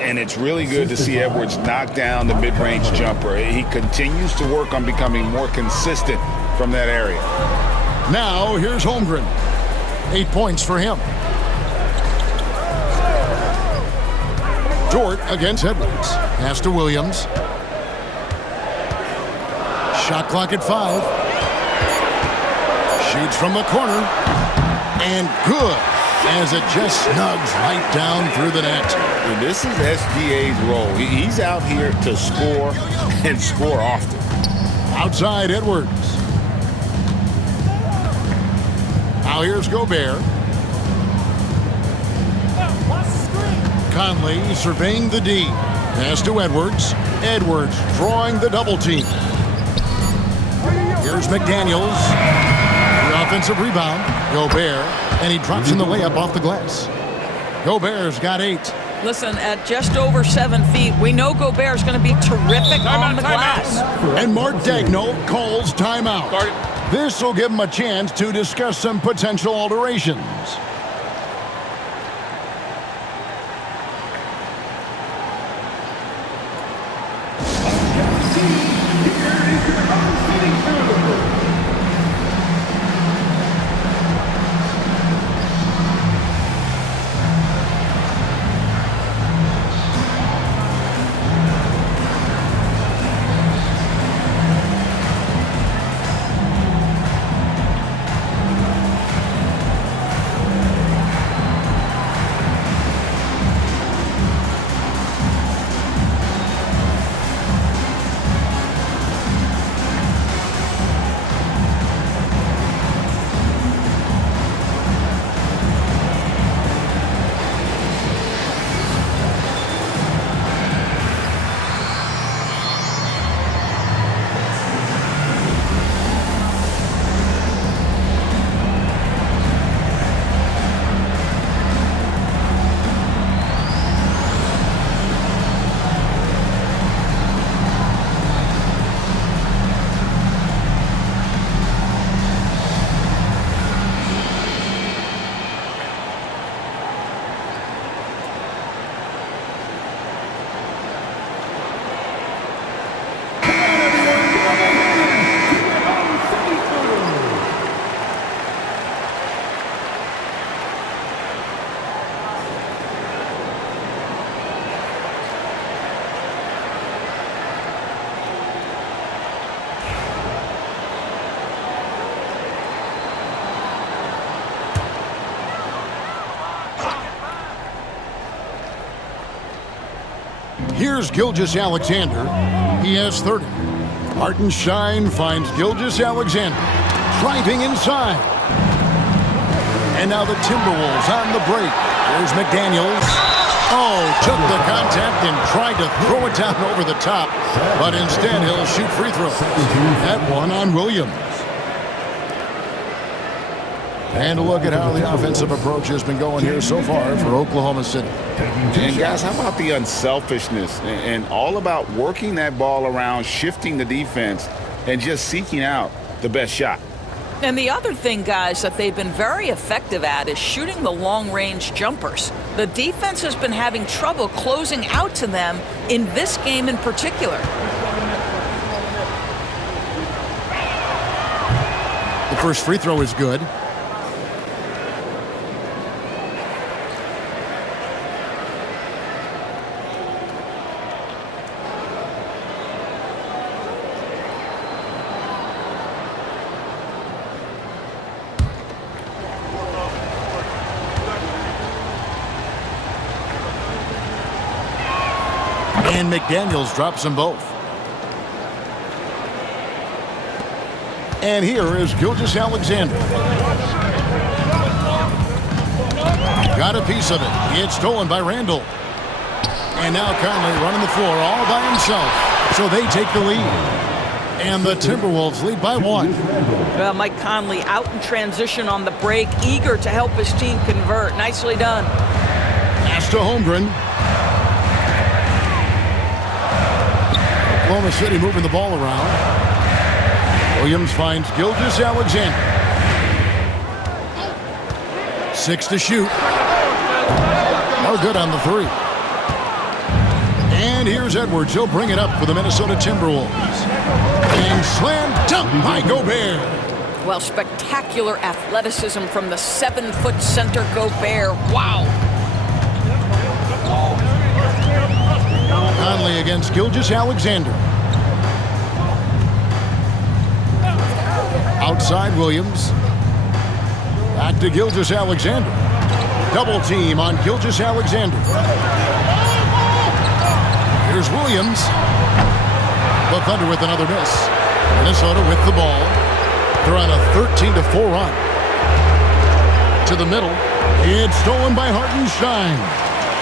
And it's really good to see Edwards knock down the mid-range jumper. He continues to work on becoming more consistent from that area. Now here's Holmgren. 8 points for him. Dort against Edwards. Pass to Williams. Shot clock at 5. Shoots from the corner. And good, as it just snugs right down through the net. And this is SGA's role. He's out here to score and score often. Outside Edwards. Now here's Gobert. Conley surveying the D. Pass to Edwards. Edwards drawing the double team. Here's McDaniels. The offensive rebound. Gobert. And he drops in the layup off the glass. Gobert's got 8. Listen, at just over 7 feet, we know Gobert's going to be terrific on the glass. And Mark Daigneault calls timeout. This will give him a chance to discuss some potential alterations. Here's Gilgeous-Alexander. He has 30. Hartenstein finds Gilgeous-Alexander driving inside. And now the Timberwolves on the break. Here's McDaniels. Oh, took the contact and tried to throw it down over the top. But instead, he'll shoot free throws. That one on Williams. And a look at how the offensive approach has been going here so far for Oklahoma City. And guys, how about the unselfishness and all about working that ball around, shifting the defense, and just seeking out the best shot. And the other thing, guys, that they've been very effective at is shooting the long-range jumpers. The defense has been having trouble closing out to them in this game in particular. The first free throw is good. And McDaniels drops them both. And here is Gilgeous-Alexander. Got a piece of it. It's stolen by Randall. And now Conley running the floor all by himself. So they take the lead. And the Timberwolves lead by 1. Well, Mike Conley out in transition on the break, eager to help his team convert. Nicely done. Pass to Holmgren. Oklahoma City moving the ball around. Williams finds Gilgeous-Alexander. 6 to shoot. No good on the 3. And here's Edwards. He'll bring it up for the Minnesota Timberwolves. And slam dunk by Gobert. Well, spectacular athleticism from the 7-foot center Gobert. Wow. Conley against Gilgeous-Alexander. Outside Williams. Back to Gilgeous-Alexander. Double team on Gilgeous-Alexander. Here's Williams. The Thunder with another miss. Minnesota with the ball. They're on a 13-4 run. To the middle. It's stolen by Hartenstein.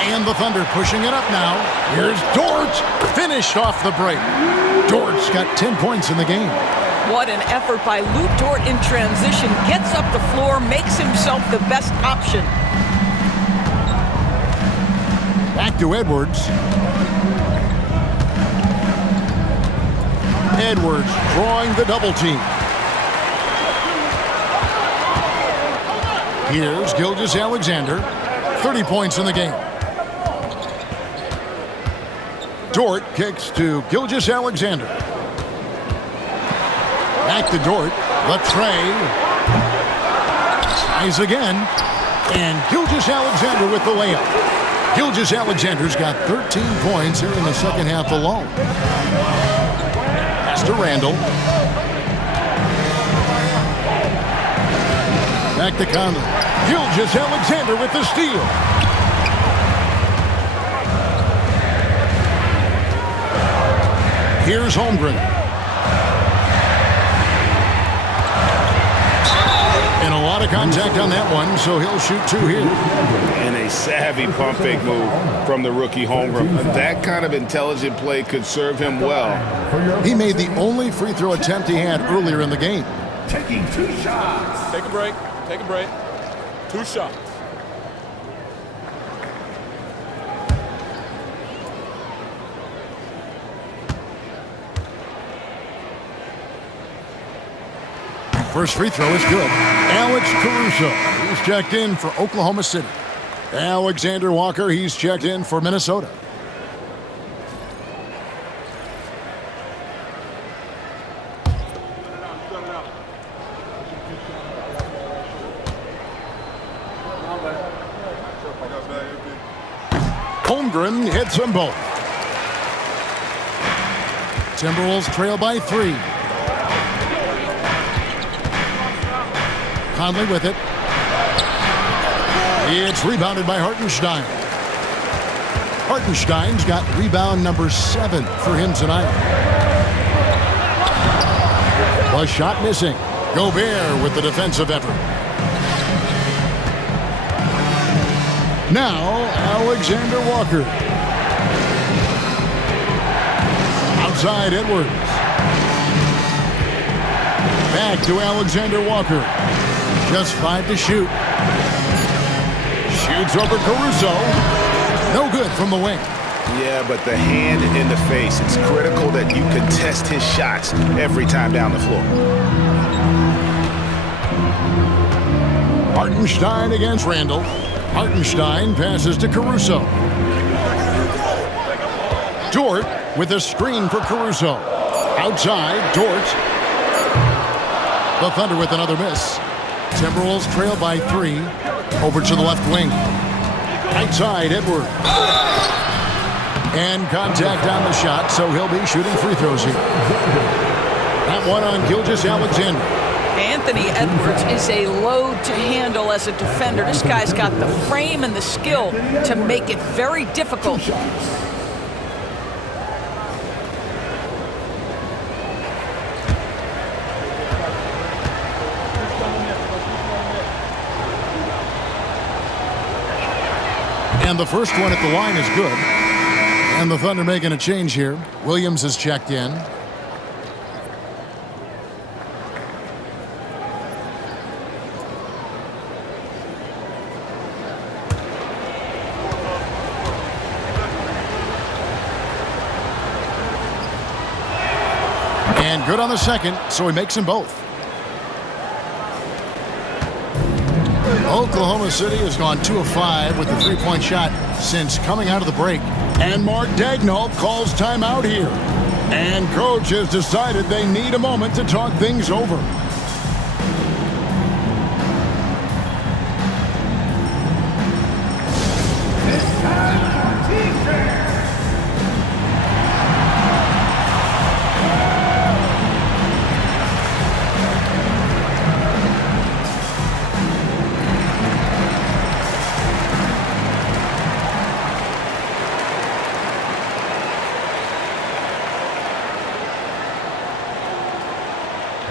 And the Thunder pushing it up now. Here's Dort. Finished off the break. Dort's got 10 points in the game. What an effort by Lou Dort in transition. Gets up the floor, makes himself the best option. Back to Edwards. Edwards drawing the double team. Here's Gilgeous-Alexander. 30 points in the game. Dort kicks to Gilgeous-Alexander. Back to Dort. The tray. Tries again. And Gilgeous-Alexander with the layup. Gilgeous-Alexander's got 13 points here in the second half alone. Pass to Randall. Back to Conley. Gilgeous-Alexander with the steal. Here's Holmgren. And a lot of contact on that one, so he'll shoot 2 here. And a savvy pump fake move from the rookie Holmgren. That kind of intelligent play could serve him well. He made the only free throw attempt he had earlier in the game. Taking 2 shots. Take a break. Take a break. 2 shots. First free throw is good. Alex Caruso, he's checked in for Oklahoma City. Alexander Walker, he's checked in for Minnesota. Holmgren hits them both. Timberwolves trail by 3. Conley with it. It's rebounded by Hartenstein. Hartenstein's got rebound number 7 for him tonight. The shot missing. Gobert with the defensive effort. Now, Alexander Walker. Outside Edwards. Back to Alexander Walker. Just 5 to shoot. Shoots over Caruso. No good from the wing. Yeah, but the hand in the face, it's critical that you contest his shots every time down the floor. Hartenstein against Randall. Hartenstein passes to Caruso. Dort with a screen for Caruso. Outside, Dort. The Thunder with another miss. Timberwolves trail by 3. Over to the left wing. Right side, Edwards. And contact on the shot, so he'll be shooting free throws here. That one on Gilgeous-Alexander. Anthony Edwards is a load to handle as a defender. This guy's got the frame and the skill to make it very difficult. And the first one at the line is good. And the Thunder making a change here. Williams is checked in. And good on the second, so he makes them both. Oklahoma City has gone 2 of 5 with the three-point shot since coming out of the break. And Mark Daigneault calls timeout here. And coach has decided they need a moment to talk things over.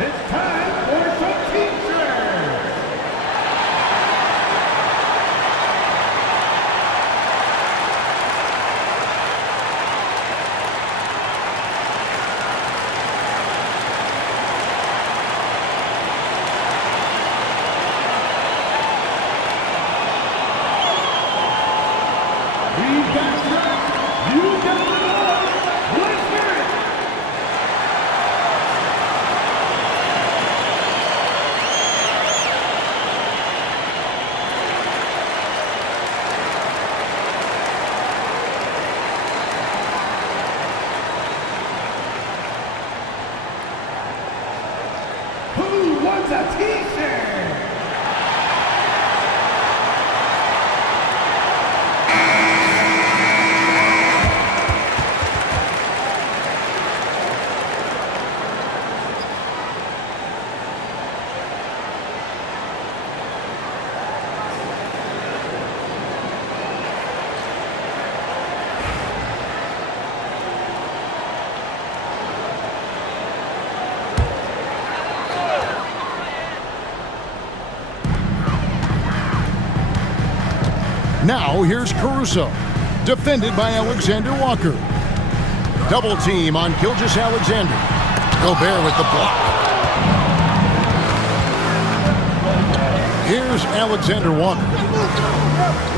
It's time for some teachers. We've got shots. You got the ball. Let's hear it. Who wants a t-shirt? Now here's Caruso, defended by Alexander Walker. Double team on Gilgeous-Alexander. Gobert with the block. Here's Alexander Walker.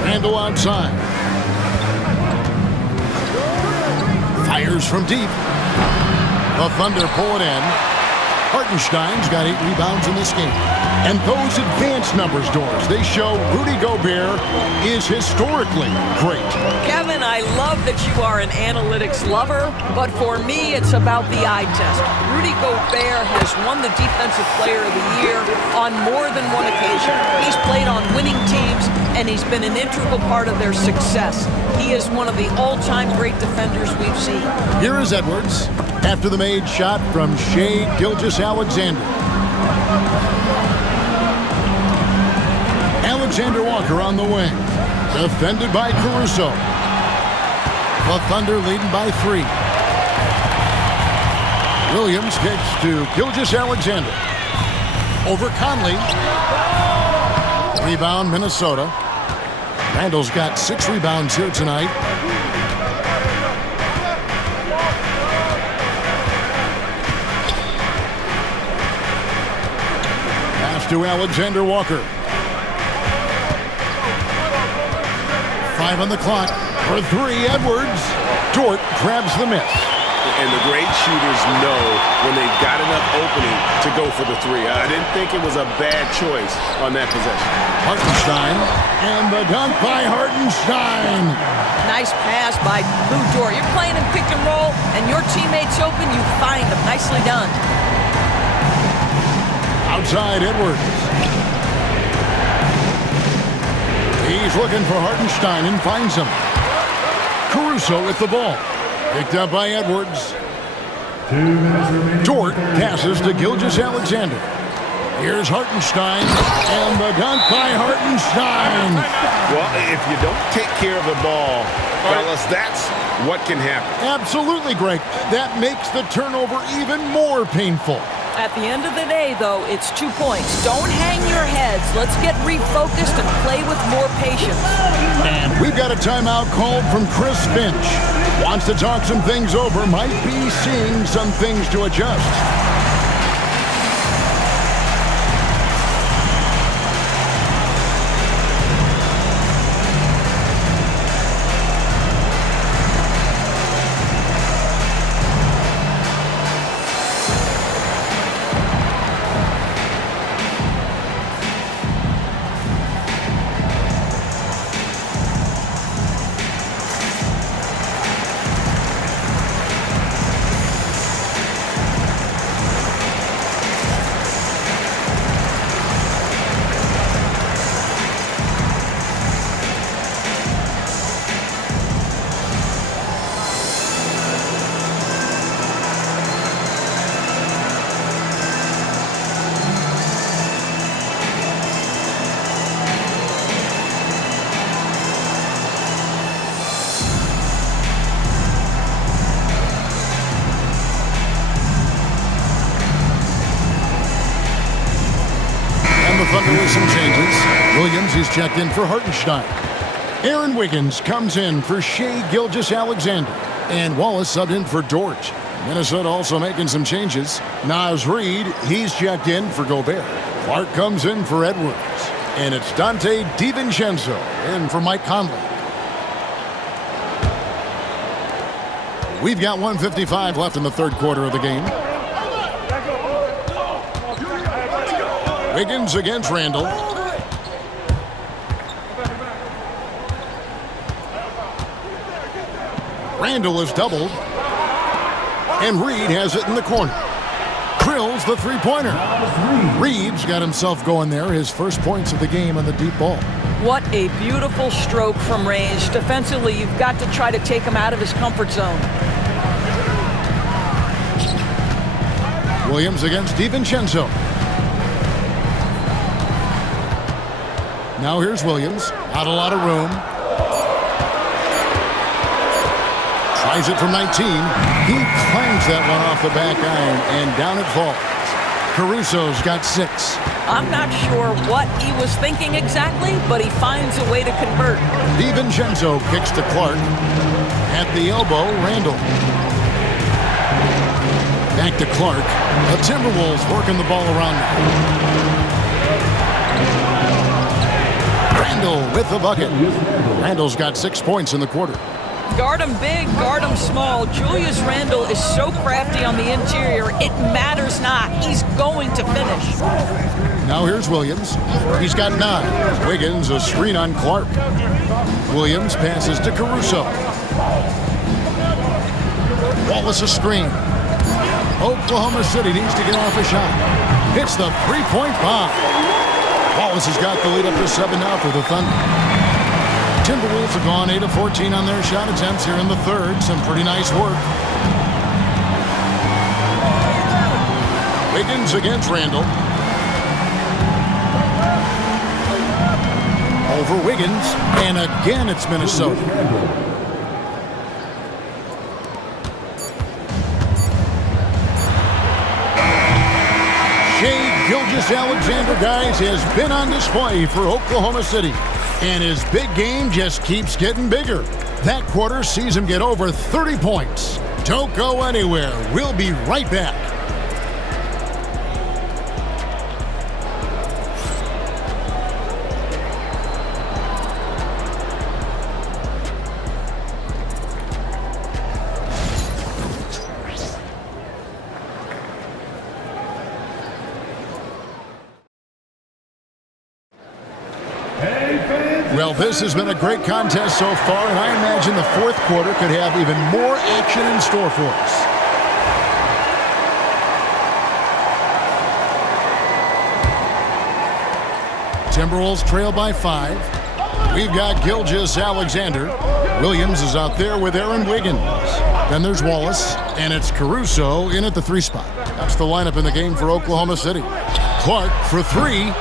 Randle outside. Fires from deep. The Thunder pull it in. Hartenstein's got 8 rebounds in this game. And those advanced numbers, Doors, they show Rudy Gobert is historically great. Kevin, I love that you are an analytics lover, but for me, it's about the eye test. Rudy Gobert has won the Defensive Player of the Year on more than one occasion. He's played on winning teams, and he's been an integral part of their success. He is one of the all-time great defenders we've seen. Here is Edwards after the made shot from Shai Gilgeous-Alexander. Alexander Walker on the wing, defended by Caruso. The Thunder leading by 3. Williams kicks to Gilgeous-Alexander. Over Conley. Rebound, Minnesota. Randle's got 6 rebounds here tonight. Pass to Alexander Walker. 5 on the clock for 3. Edwards. Dort grabs the miss. And the great shooters know when they've got enough opening to go for the three. I didn't think it was a bad choice on that possession. Hartenstein, and the dunk by Hartenstein. Nice pass by Lou Dort. You're playing in pick and roll, and your teammate's open, you find them. Nicely done. Outside Edwards. He's looking for Hartenstein and finds him. Caruso with the ball. Picked up by Edwards. 2 minutes remaining. Dort passes to Gilgeous-Alexander. Here's Hartenstein, and the dunk by Hartenstein. Well, if you don't take care of the ball, fellas, that's what can happen. Absolutely, Greg. That makes the turnover even more painful. At the end of the day, though, it's 2 points. Don't hang your heads. Let's get refocused and play with more patience. And we've got a timeout called from Chris Finch. Wants to talk some things over, might be seeing some things to adjust. Thunder with some changes. Williams is checked in for Hartenstein. Aaron Wiggins comes in for Shai Gilgeous-Alexander. And Wallace subbed in for Dort. Minnesota also making some changes. Naz Reid, he's checked in for Gobert. Clark comes in for Edwards. And it's Dante DiVincenzo in for Mike Conley. We've got 1:55 left in the third quarter of the game. Wiggins against Randall. Randall is doubled. And Reed has it in the corner. Drills the three-pointer. Reed's got himself going there. His first points of the game on the deep ball. What a beautiful stroke from range. Defensively, you've got to try to take him out of his comfort zone. Williams against DiVincenzo. Now here's Williams. Not a lot of room. Tries it from 19. He clangs that one off the back iron, and down it falls. Caruso's got 6. I'm not sure what he was thinking exactly, but he finds a way to convert. DiVincenzo kicks to Clark. At the elbow, Randall. Back to Clark. The Timberwolves working the ball around now. Randall with the bucket. Randall's got 6 points in the quarter. Guard him big, guard him small. Julius Randle is so crafty on the interior, it matters not. He's going to finish. Now here's Williams. He's got 9. Wiggins a screen on Clark. Williams passes to Caruso. Wallace a screen. Oklahoma City needs to get off a shot. Hits the three-point bomb. Wallace has got the lead up to 7 now for the Thunder. Timberwolves have gone 8 of 14 on their shot attempts here in the third. Some pretty nice work. Wiggins against Randall. Over Wiggins. And again it's Minnesota. Shai Gilgeous-Alexander, guys, has been on display for Oklahoma City. And his big game just keeps getting bigger. That quarter sees him get over 30 points. Don't go anywhere. We'll be right back. Well, this has been a great contest so far, and I imagine the fourth quarter could have even more action in store for us. Timberwolves trail by 5. We've got Gilgeous-Alexander. Williams is out there with Aaron Wiggins. Then there's Wallace, and it's Caruso in at the 3 spot. That's the lineup in the game for Oklahoma City. Clark for 3.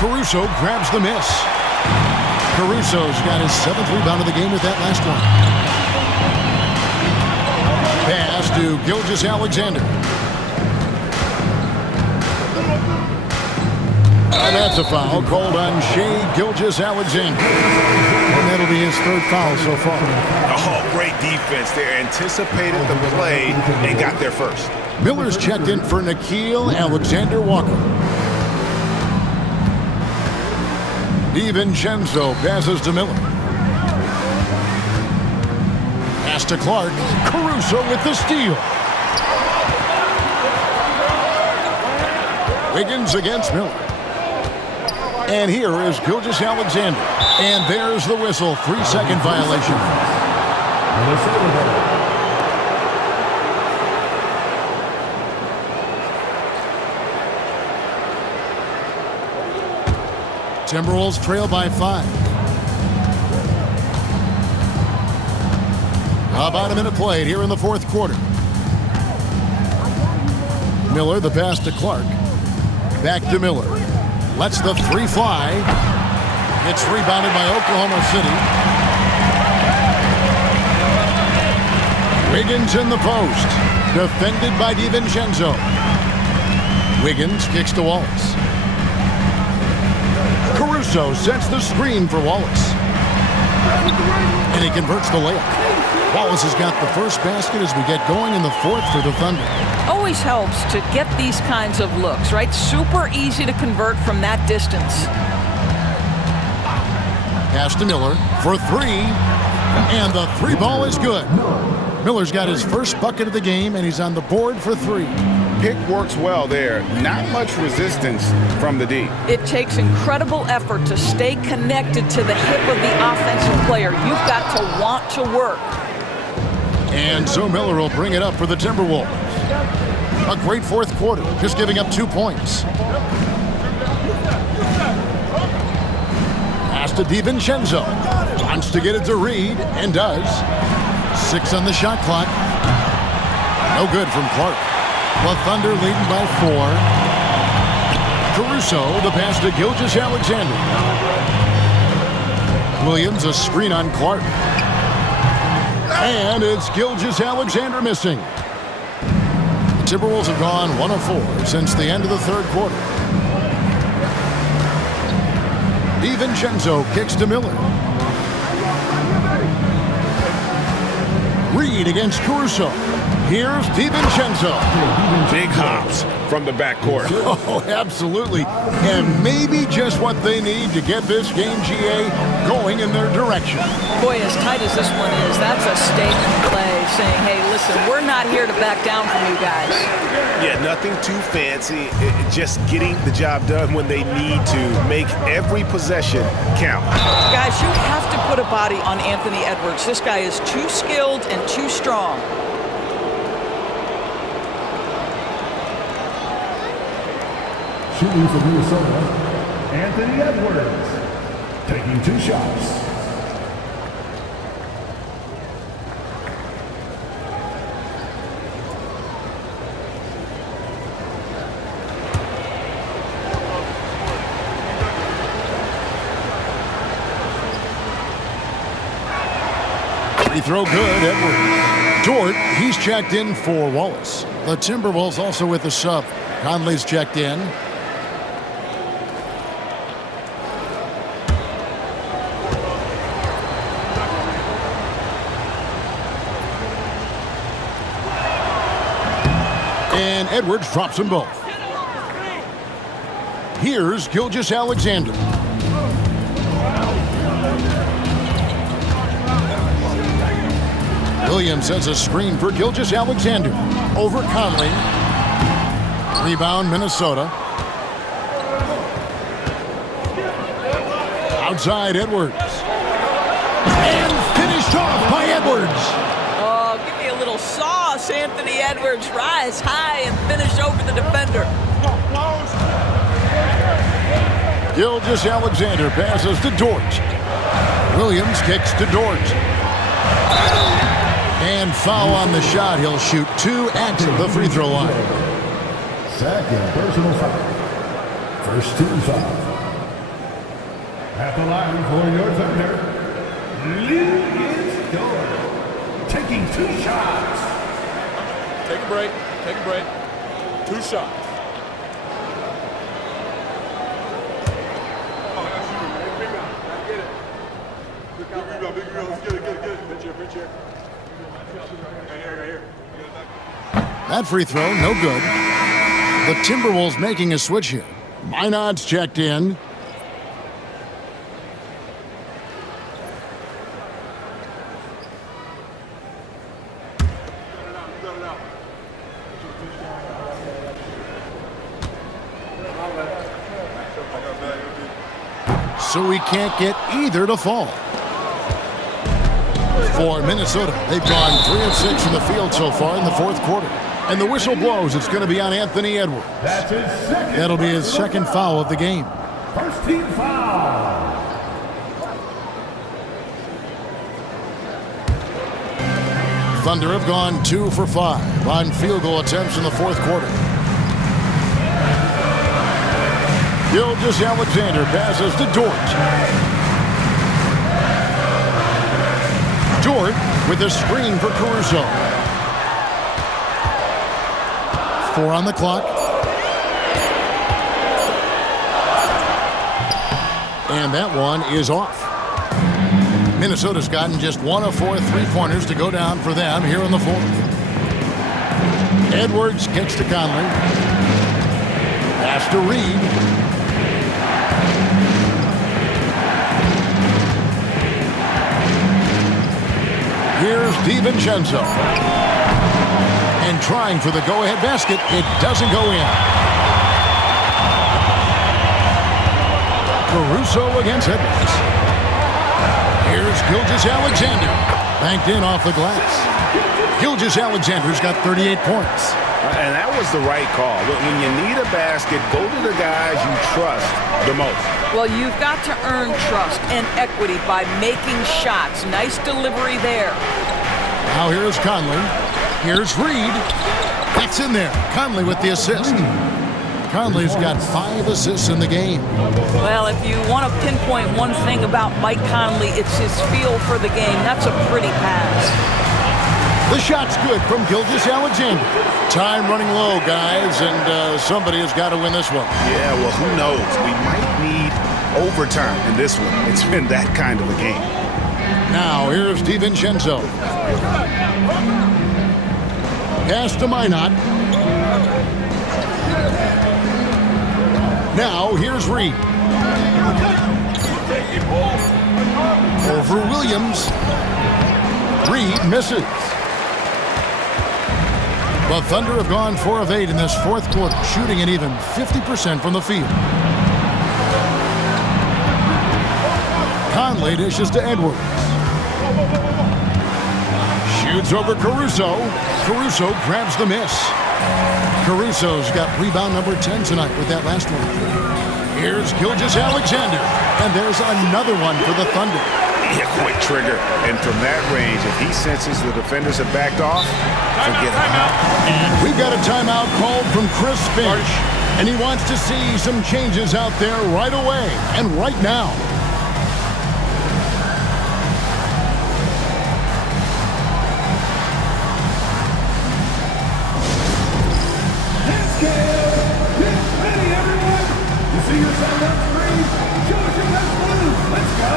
Caruso grabs the miss. Caruso's got his 7th rebound of the game with that last one. Pass to Gilgeous-Alexander. That's a foul called on Shai Gilgeous-Alexander. And that'll be his 3rd foul so far. Oh, great defense there. Anticipated the play and got there first. Miller's checked in for Nickeil Alexander-Walker. DiVincenzo passes to Miller. Pass to Clark. Caruso with the steal. Wiggins against Miller. And here is Gilgeous-Alexander. And there's the whistle. 3-second violation. Timberwolves trail by 5. About a minute played here in the fourth quarter. Miller, the pass to Clark. Back to Miller. Lets the 3 fly. It's rebounded by Oklahoma City. Wiggins in the post. Defended by DiVincenzo. Wiggins kicks to Wallace. Caruso sets the screen for Wallace. And he converts the layup. Wallace has got the first basket as we get going in the fourth for the Thunder. Always helps to get these kinds of looks, right? Super easy to convert from that distance. Pass to Miller for 3. And the 3 ball is good. Miller's got his first bucket of the game, and he's on the board for 3. Pick works well there. Not much resistance from the D. It takes incredible effort to stay connected to the hip of the offensive player. You've got to want to work. And so Miller will bring it up for the Timberwolves. A great fourth quarter, just giving up 2 points. Pass to DiVincenzo. Wants to get it to Reed, and does. 6 on the shot clock. No good from Clark. The Thunder leading by 4. Caruso, the pass to Gilgeous-Alexander. Williams, a screen on Clark. And it's Gilgeous-Alexander missing. The Timberwolves have gone 1 of 4 since the end of the third quarter. DiVincenzo kicks to Miller. Reed against Caruso. Here's DiVincenzo. Big hops from the backcourt. Oh, absolutely. And maybe just what they need to get this game, GA, going in their direction. Boy, as tight as this one is, that's a statement play saying, hey, listen, we're not here to back down from you guys. Yeah, nothing too fancy. Just getting the job done when they need to. Make every possession count. Guys, you have to put a body on Anthony Edwards. This guy is too skilled and too strong. Shooting for Minnesota, Anthony Edwards, taking 2 shots. Free throw good, Edwards. Dort, he's checked in for Wallace. The Timberwolves also with the sub. Conley's checked in. And Edwards drops them both. Here's Gilgeous-Alexander. Williams sets a screen for Gilgeous-Alexander. Over Conley. Rebound, Minnesota. Outside, Edwards. And finished off by Edwards. Oh, give me a little sauce, Anthony Edwards. Rise high and finish over the defender. Gilgeous-Alexander passes to Dort. Williams kicks to Dort. And foul on the shot. He'll shoot 2 at the free throw line. Second personal foul. First team foul. At the line for your thunder, Lucas Dort. Taking 2 shots. Take a break. Take a break. 2 shots. That free throw, no good. The Timberwolves making a switch here. Minot's checked in. So we can't get either to fall. For Minnesota, they've gone 3 of 6 from the field so far in the fourth quarter. And the whistle blows. It's going to be on Anthony Edwards. That's his second. That'll be his second foul of the game. First team foul. Thunder have gone 2 for 5 on field goal attempts in the fourth quarter. Gilgeous-Alexander passes to Dort. Dort with a screen for Caruso. 4 on the clock. And that one is off. Minnesota's gotten just 1 of 4 3-pointers to go down for them here in the fourth. Edwards kicks to Conley. Pass to Reed. Here's DiVincenzo. And trying for the go-ahead basket. It doesn't go in. Caruso against Edwards. Here's Gilgeous-Alexander. Banked in off the glass. Gilgeous-Alexander's got 38 points. And that was the right call. When you need a basket, go to the guys you trust the most. Well, you've got to earn trust and equity by making shots. Nice delivery there. Now here's Conley. Here's Reed. That's in there. Conley with the assist. Conley's got 5 assists in the game. Well, if you want to pinpoint one thing about Mike Conley, it's his feel for the game. That's a pretty pass. The shot's good from Gilgeous-Alexander. Time running low, guys, and somebody has got to win this one. Yeah, well, who knows? We might need overtime in this one. It's been that kind of a game. Now, here's DiVincenzo. Pass to Minot. Now, here's Reed. Over Williams. Reed misses. The Thunder have gone 4 of 8 in this fourth quarter, shooting an even 50% from the field. Conley dishes to Edwards. Shoots over Caruso. Caruso grabs the miss. Caruso's got rebound number 10 tonight with that last one. Here's Gilgeous-Alexander. And there's another one for the Thunder. Yeah, quick trigger. And from that range, if he senses the defenders have backed off, forget it. And we've got a timeout called from Chris Finch. And he wants to see some changes out there right away and right now. Ready, everyone? You see yourself on screen? Show us your best move. Let's go.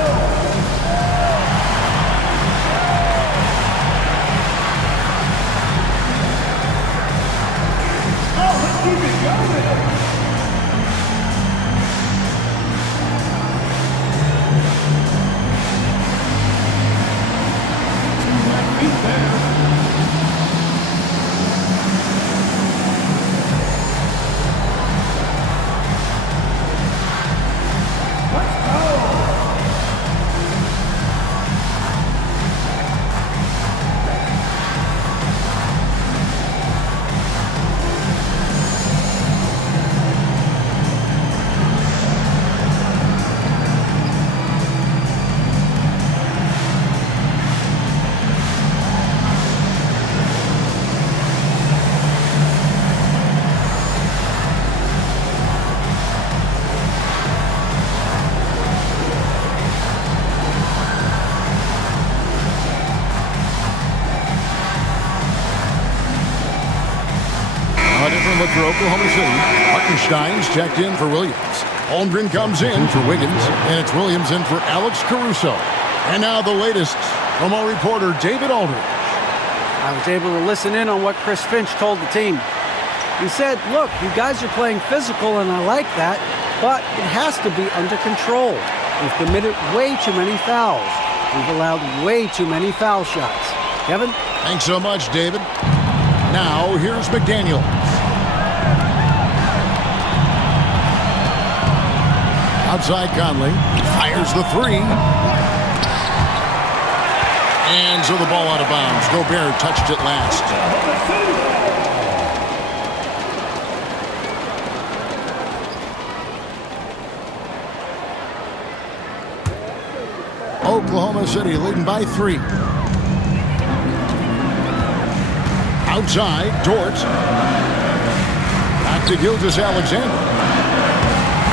Oh, let's keep it going. A different look for Oklahoma City. Hartenstein's checked in for Williams. Holmgren comes in for Wiggins, and it's Williams in for Alex Caruso. And now the latest from our reporter, David Aldridge. I was able to listen in on what Chris Finch told the team. He said, look, you guys are playing physical, and I like that, but it has to be under control. We've committed way too many fouls. We've allowed way too many foul shots. Kevin? Thanks so much, David. Now, here's McDaniels. Outside Conley. Fires the three. And so the ball out of bounds. Gobert touched it last. Oklahoma City leading by 3. Outside, Dort. Back to Gilgeous-Alexander.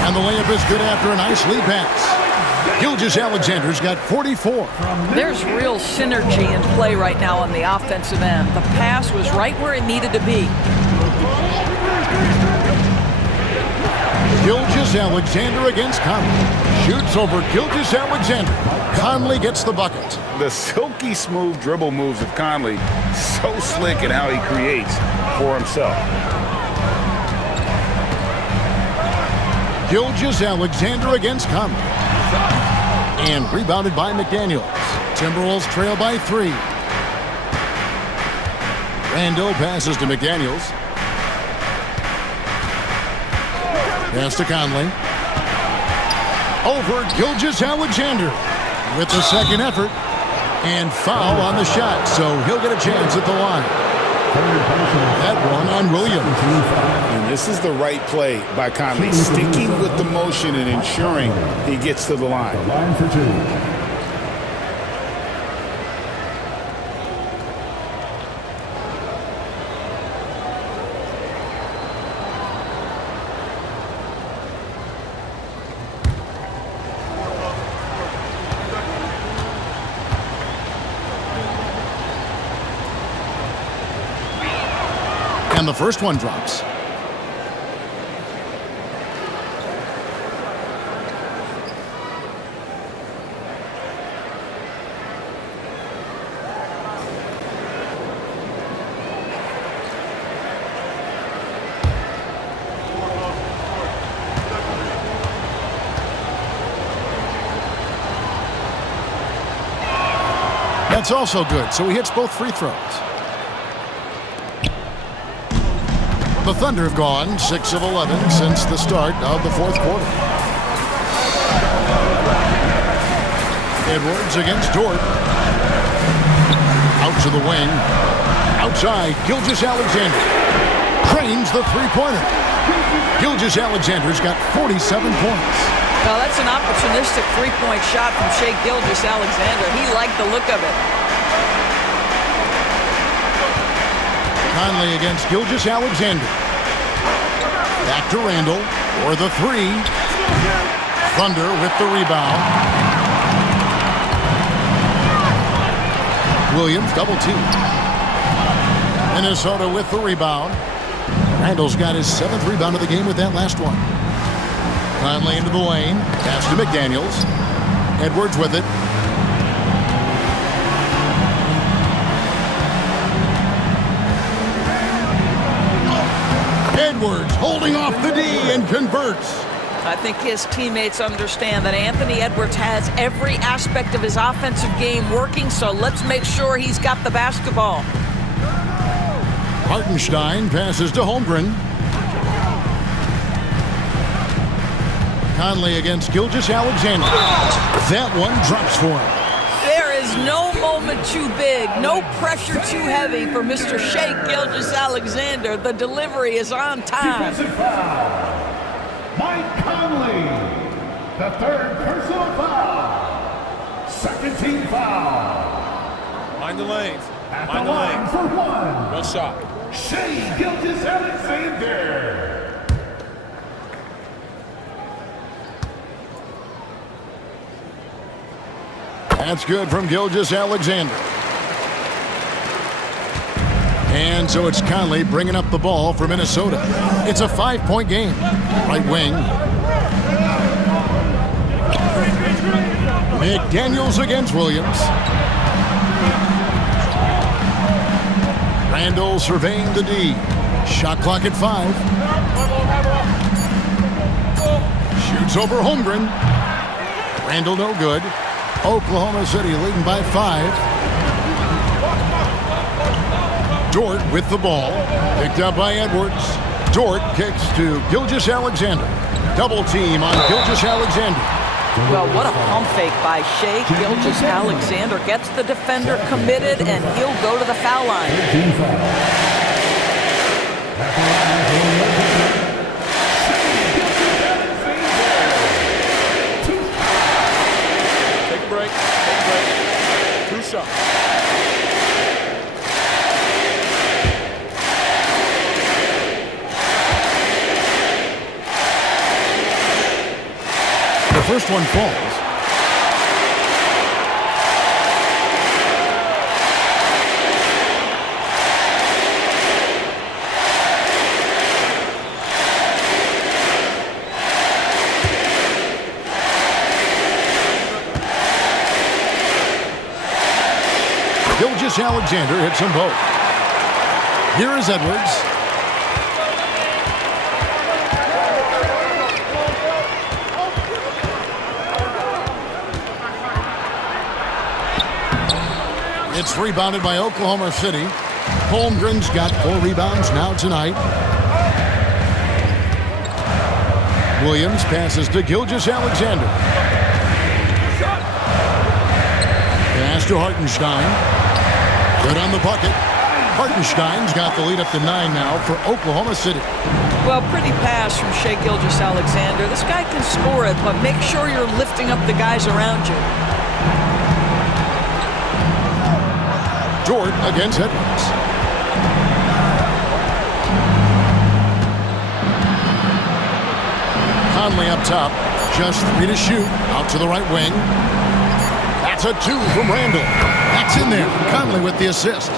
And the layup is good after a nice lead pass. Gilgeous-Alexander's got 44. There's real synergy in play right now on the offensive end. The pass was right where it needed to be. Gilgeous-Alexander against Conley. Shoots over Gilgeous-Alexander. Conley gets the bucket. The silky smooth dribble moves of Conley, so slick in how he creates for himself. Gilgeous-Alexander against Conley. And rebounded by McDaniels. Timberwolves trail by 3. Randall passes to McDaniels. Pass to Conley. Over Gilgeous-Alexander with the second effort. And foul on the shot, so he'll get a chance at the line. That one on Williams. And this is the right play by Conley, sticking with the motion and ensuring he gets to the line. Line for 2. And the first one drops. That's also good, so he hits both free throws. The Thunder have gone 6 of 11 since the start of the fourth quarter. Edwards against Dort. Out to the wing. Outside, Gilgeous-Alexander. Cranes the three-pointer. Gilgeous-Alexander's got 47 points. Well, that's an opportunistic three-point shot from Shai Gilgeous-Alexander. He liked the look of it. Conley against Gilgeous-Alexander. Back to Randall for the three. Thunder with the rebound. Williams double team. Minnesota with the rebound. Randall's got his 7th rebound of the game with that last one. Conley into the lane. Pass to McDaniels. Edwards with it. Edwards holding off the D and converts. I think his teammates understand that Anthony Edwards has every aspect of his offensive game working, so let's make sure he's got the basketball. Hartenstein passes to Holmgren. Conley against Gilgeous-Alexander. That one drops for him. There is no moment too big, no pressure too heavy for Mr. Shai Gilgeous-Alexander. The delivery is on time. Defensive foul. Mike Conley, the 3rd personal foul. 2nd team foul. Mind the lanes. At Mind the the line lanes. for 1. One shot. Shai Gilgeous-Alexander. That's good from Gilgeous-Alexander. And so it's Conley bringing up the ball for Minnesota. It's a 5-point game. Right wing. McDaniels against Williams. Randall surveying the D. Shot clock at 5. Shoots over Holmgren. Randall no good. Oklahoma City leading by 5. Dort with the ball. Picked up by Edwards. Dort kicks to Gilgeous-Alexander. Double team on Gilgeous-Alexander. Well, what a pump fake by Shai Gilgeous-Alexander. Gets the defender committed, and he'll go to the foul line. Take a break. Take a break. 2 shots. The first one falls. Gilgeous-Alexander hits them both. Here is Edwards. It's rebounded by Oklahoma City. Holmgren's got 4 rebounds now tonight. Williams passes to Gilgeous-Alexander. Pass to Hartenstein. Good on the bucket. Hartenstein's got the lead up to 9 now for Oklahoma City. Well, pretty pass from Shai Gilgeous-Alexander. This guy can score it, but make sure you're lifting up the guys around you. Dort against Edwards. Conley up top. Just 3 to shoot. Out to the right wing. That's a 2 from Randall. That's in there. Conley with the assist.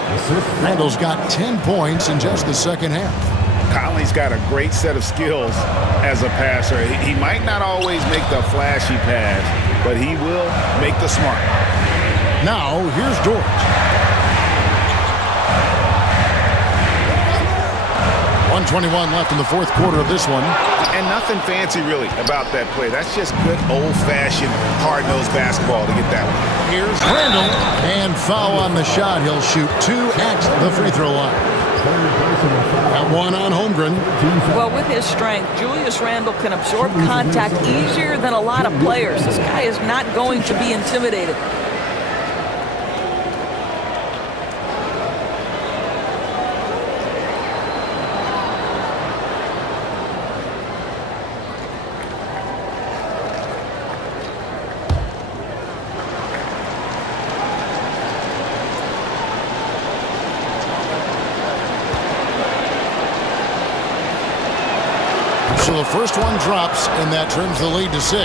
Randall's got 10 points in just the second half. Conley's got a great set of skills as a passer. He might not always make the flashy pass, but he will make the smart. Now, here's Dort. 1:21 left in the fourth quarter of this one. And nothing fancy really about that play. That's just good old-fashioned hard-nosed basketball to get that one. Here's Randall. And foul on the shot. He'll shoot 2 at the free throw line. That one on Holmgren. Well, with his strength, Julius Randle can absorb contact easier than a lot of players. This guy is not going to be intimidated. So the first one drops, and that trims the lead to 6.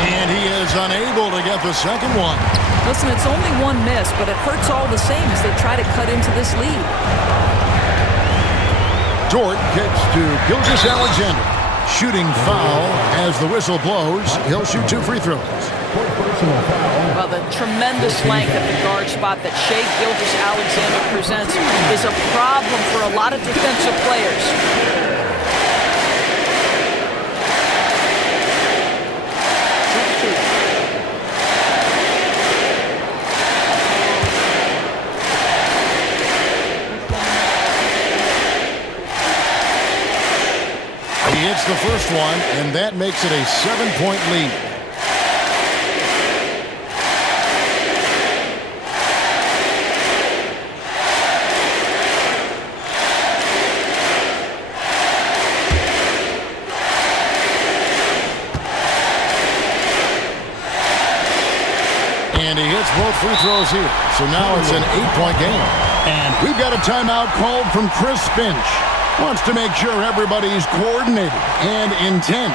And he is unable to get the second one. Listen, it's only one miss, but it hurts all the same as they try to cut into this lead. Dort kicks to Gilgeous-Alexander. Shooting foul as the whistle blows. He'll shoot 2 free throws. Well, the tremendous length at the guard spot that Shai Gilgeous-Alexander presents is a problem for a lot of defensive players. He hits the first one, and that makes it a 7-point lead. And he hits both free throws here. So now it's an 8-point game. And we've got a timeout called from Chris Finch. Wants to make sure everybody's coordinated and intent.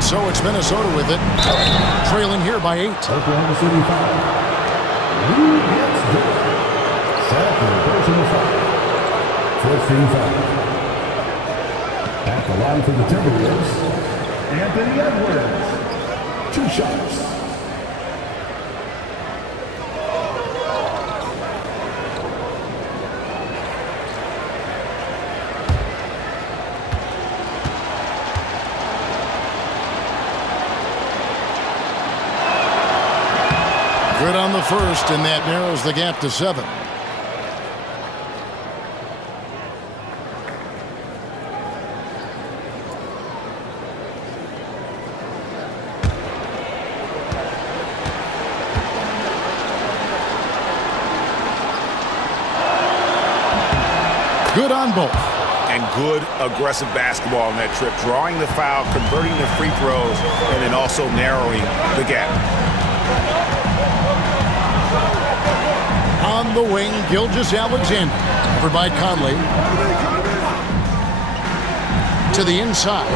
So it's Minnesota with it, trailing here by 8. Oklahoma City foul. Who gets this? Second personal foul. First team foul. At the line for the Timberwolves, Anthony Edwards. 2 shots. Good on the first, and that narrows the gap to 7. Good on both. And good aggressive basketball on that trip. Drawing the foul, converting the free throws, and then also narrowing the gap. On the wing, Gilgeous-Alexander. Covered by Conley. To the inside.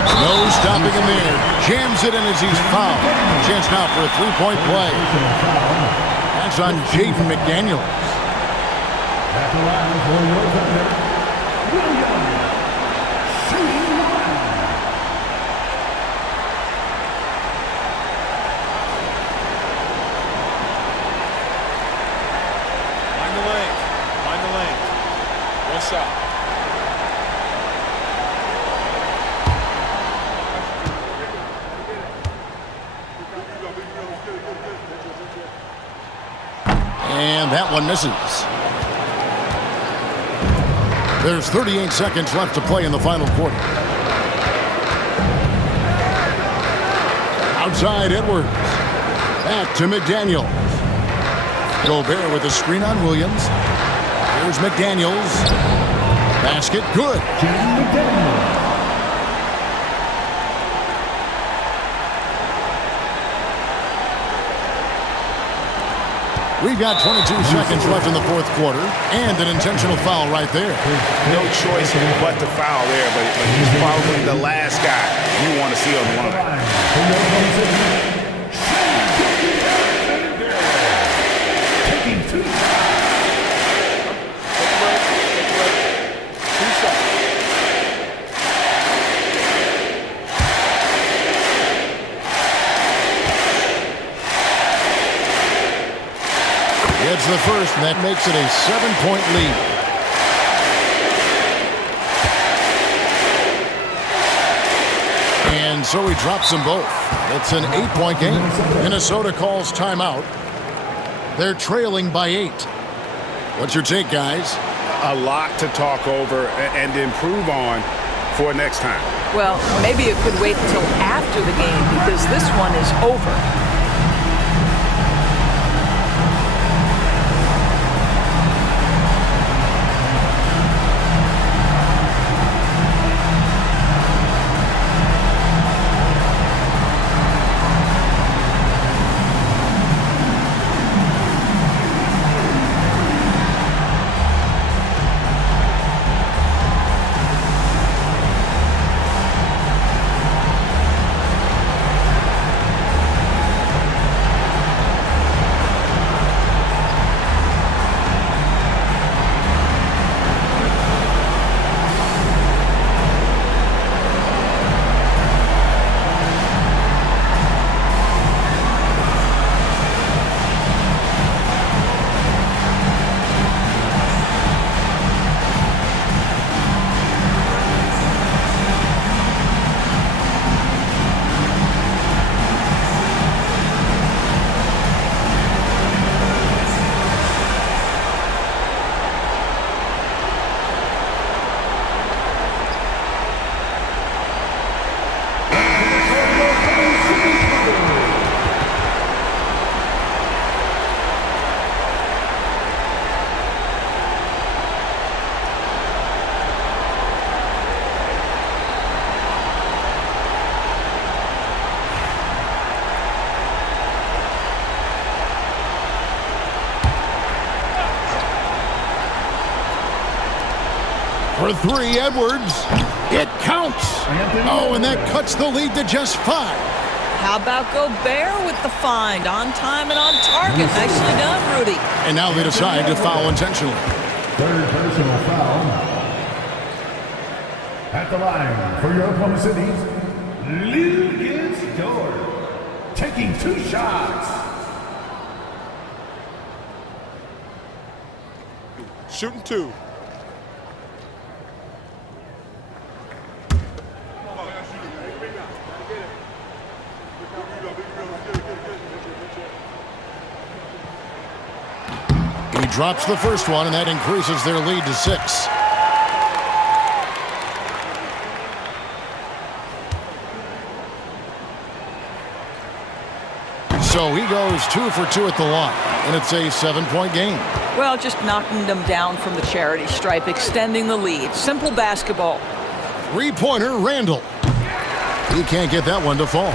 No stopping him there. Jams it in as he's fouled. Chance now for a 3-point play. That's on Jaden McDaniels. At the line for your defender, Williams. Shooting one. Find the lane. Find the lane. One shot. And that one misses. There's 38 seconds left to play in the final quarter. Outside Edwards. Back to McDaniels. Gobert with a screen on Williams. Here's McDaniels. Basket good. We've got 22 seconds left in the fourth quarter, and an intentional foul right there. No choice but to foul there, but he's probably the last guy you want to see on the line. Taking 2 shots. It's the first, and that makes it a 7-point lead. And And so he drops them both. It's an 8-point game. Minnesota calls timeout. They're trailing by 8. What's your take, guys? A lot to talk over and improve on for next time. Well, maybe it could wait until after the game because this one is over. For 3, Edwards. It counts. Oh, and that cuts the lead to just 5. How about Gobert with the find? On time and on target. Nicely done, Rudy. And now they decide to foul intentionally. Third personal foul. At the line for your Oklahoma City, Lucas Dort. Taking 2 shots. Shooting 2. He drops the first one, and that increases their lead to 6. So he goes 2 for 2 at the line, and it's a 7-point game. Well, just knocking them down from the charity stripe, extending the lead. Simple basketball. 3-pointer, Randall. He can't get that one to fall.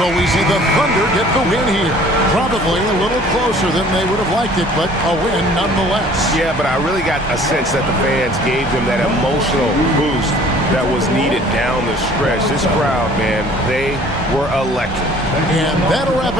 So we see the Thunder get the win here. Probably a little closer than they would have liked it, but a win nonetheless. Yeah, but I really got a sense that the fans gave them that emotional boost that was needed down the stretch. This crowd, man, they were electric. And that'll wrap it up.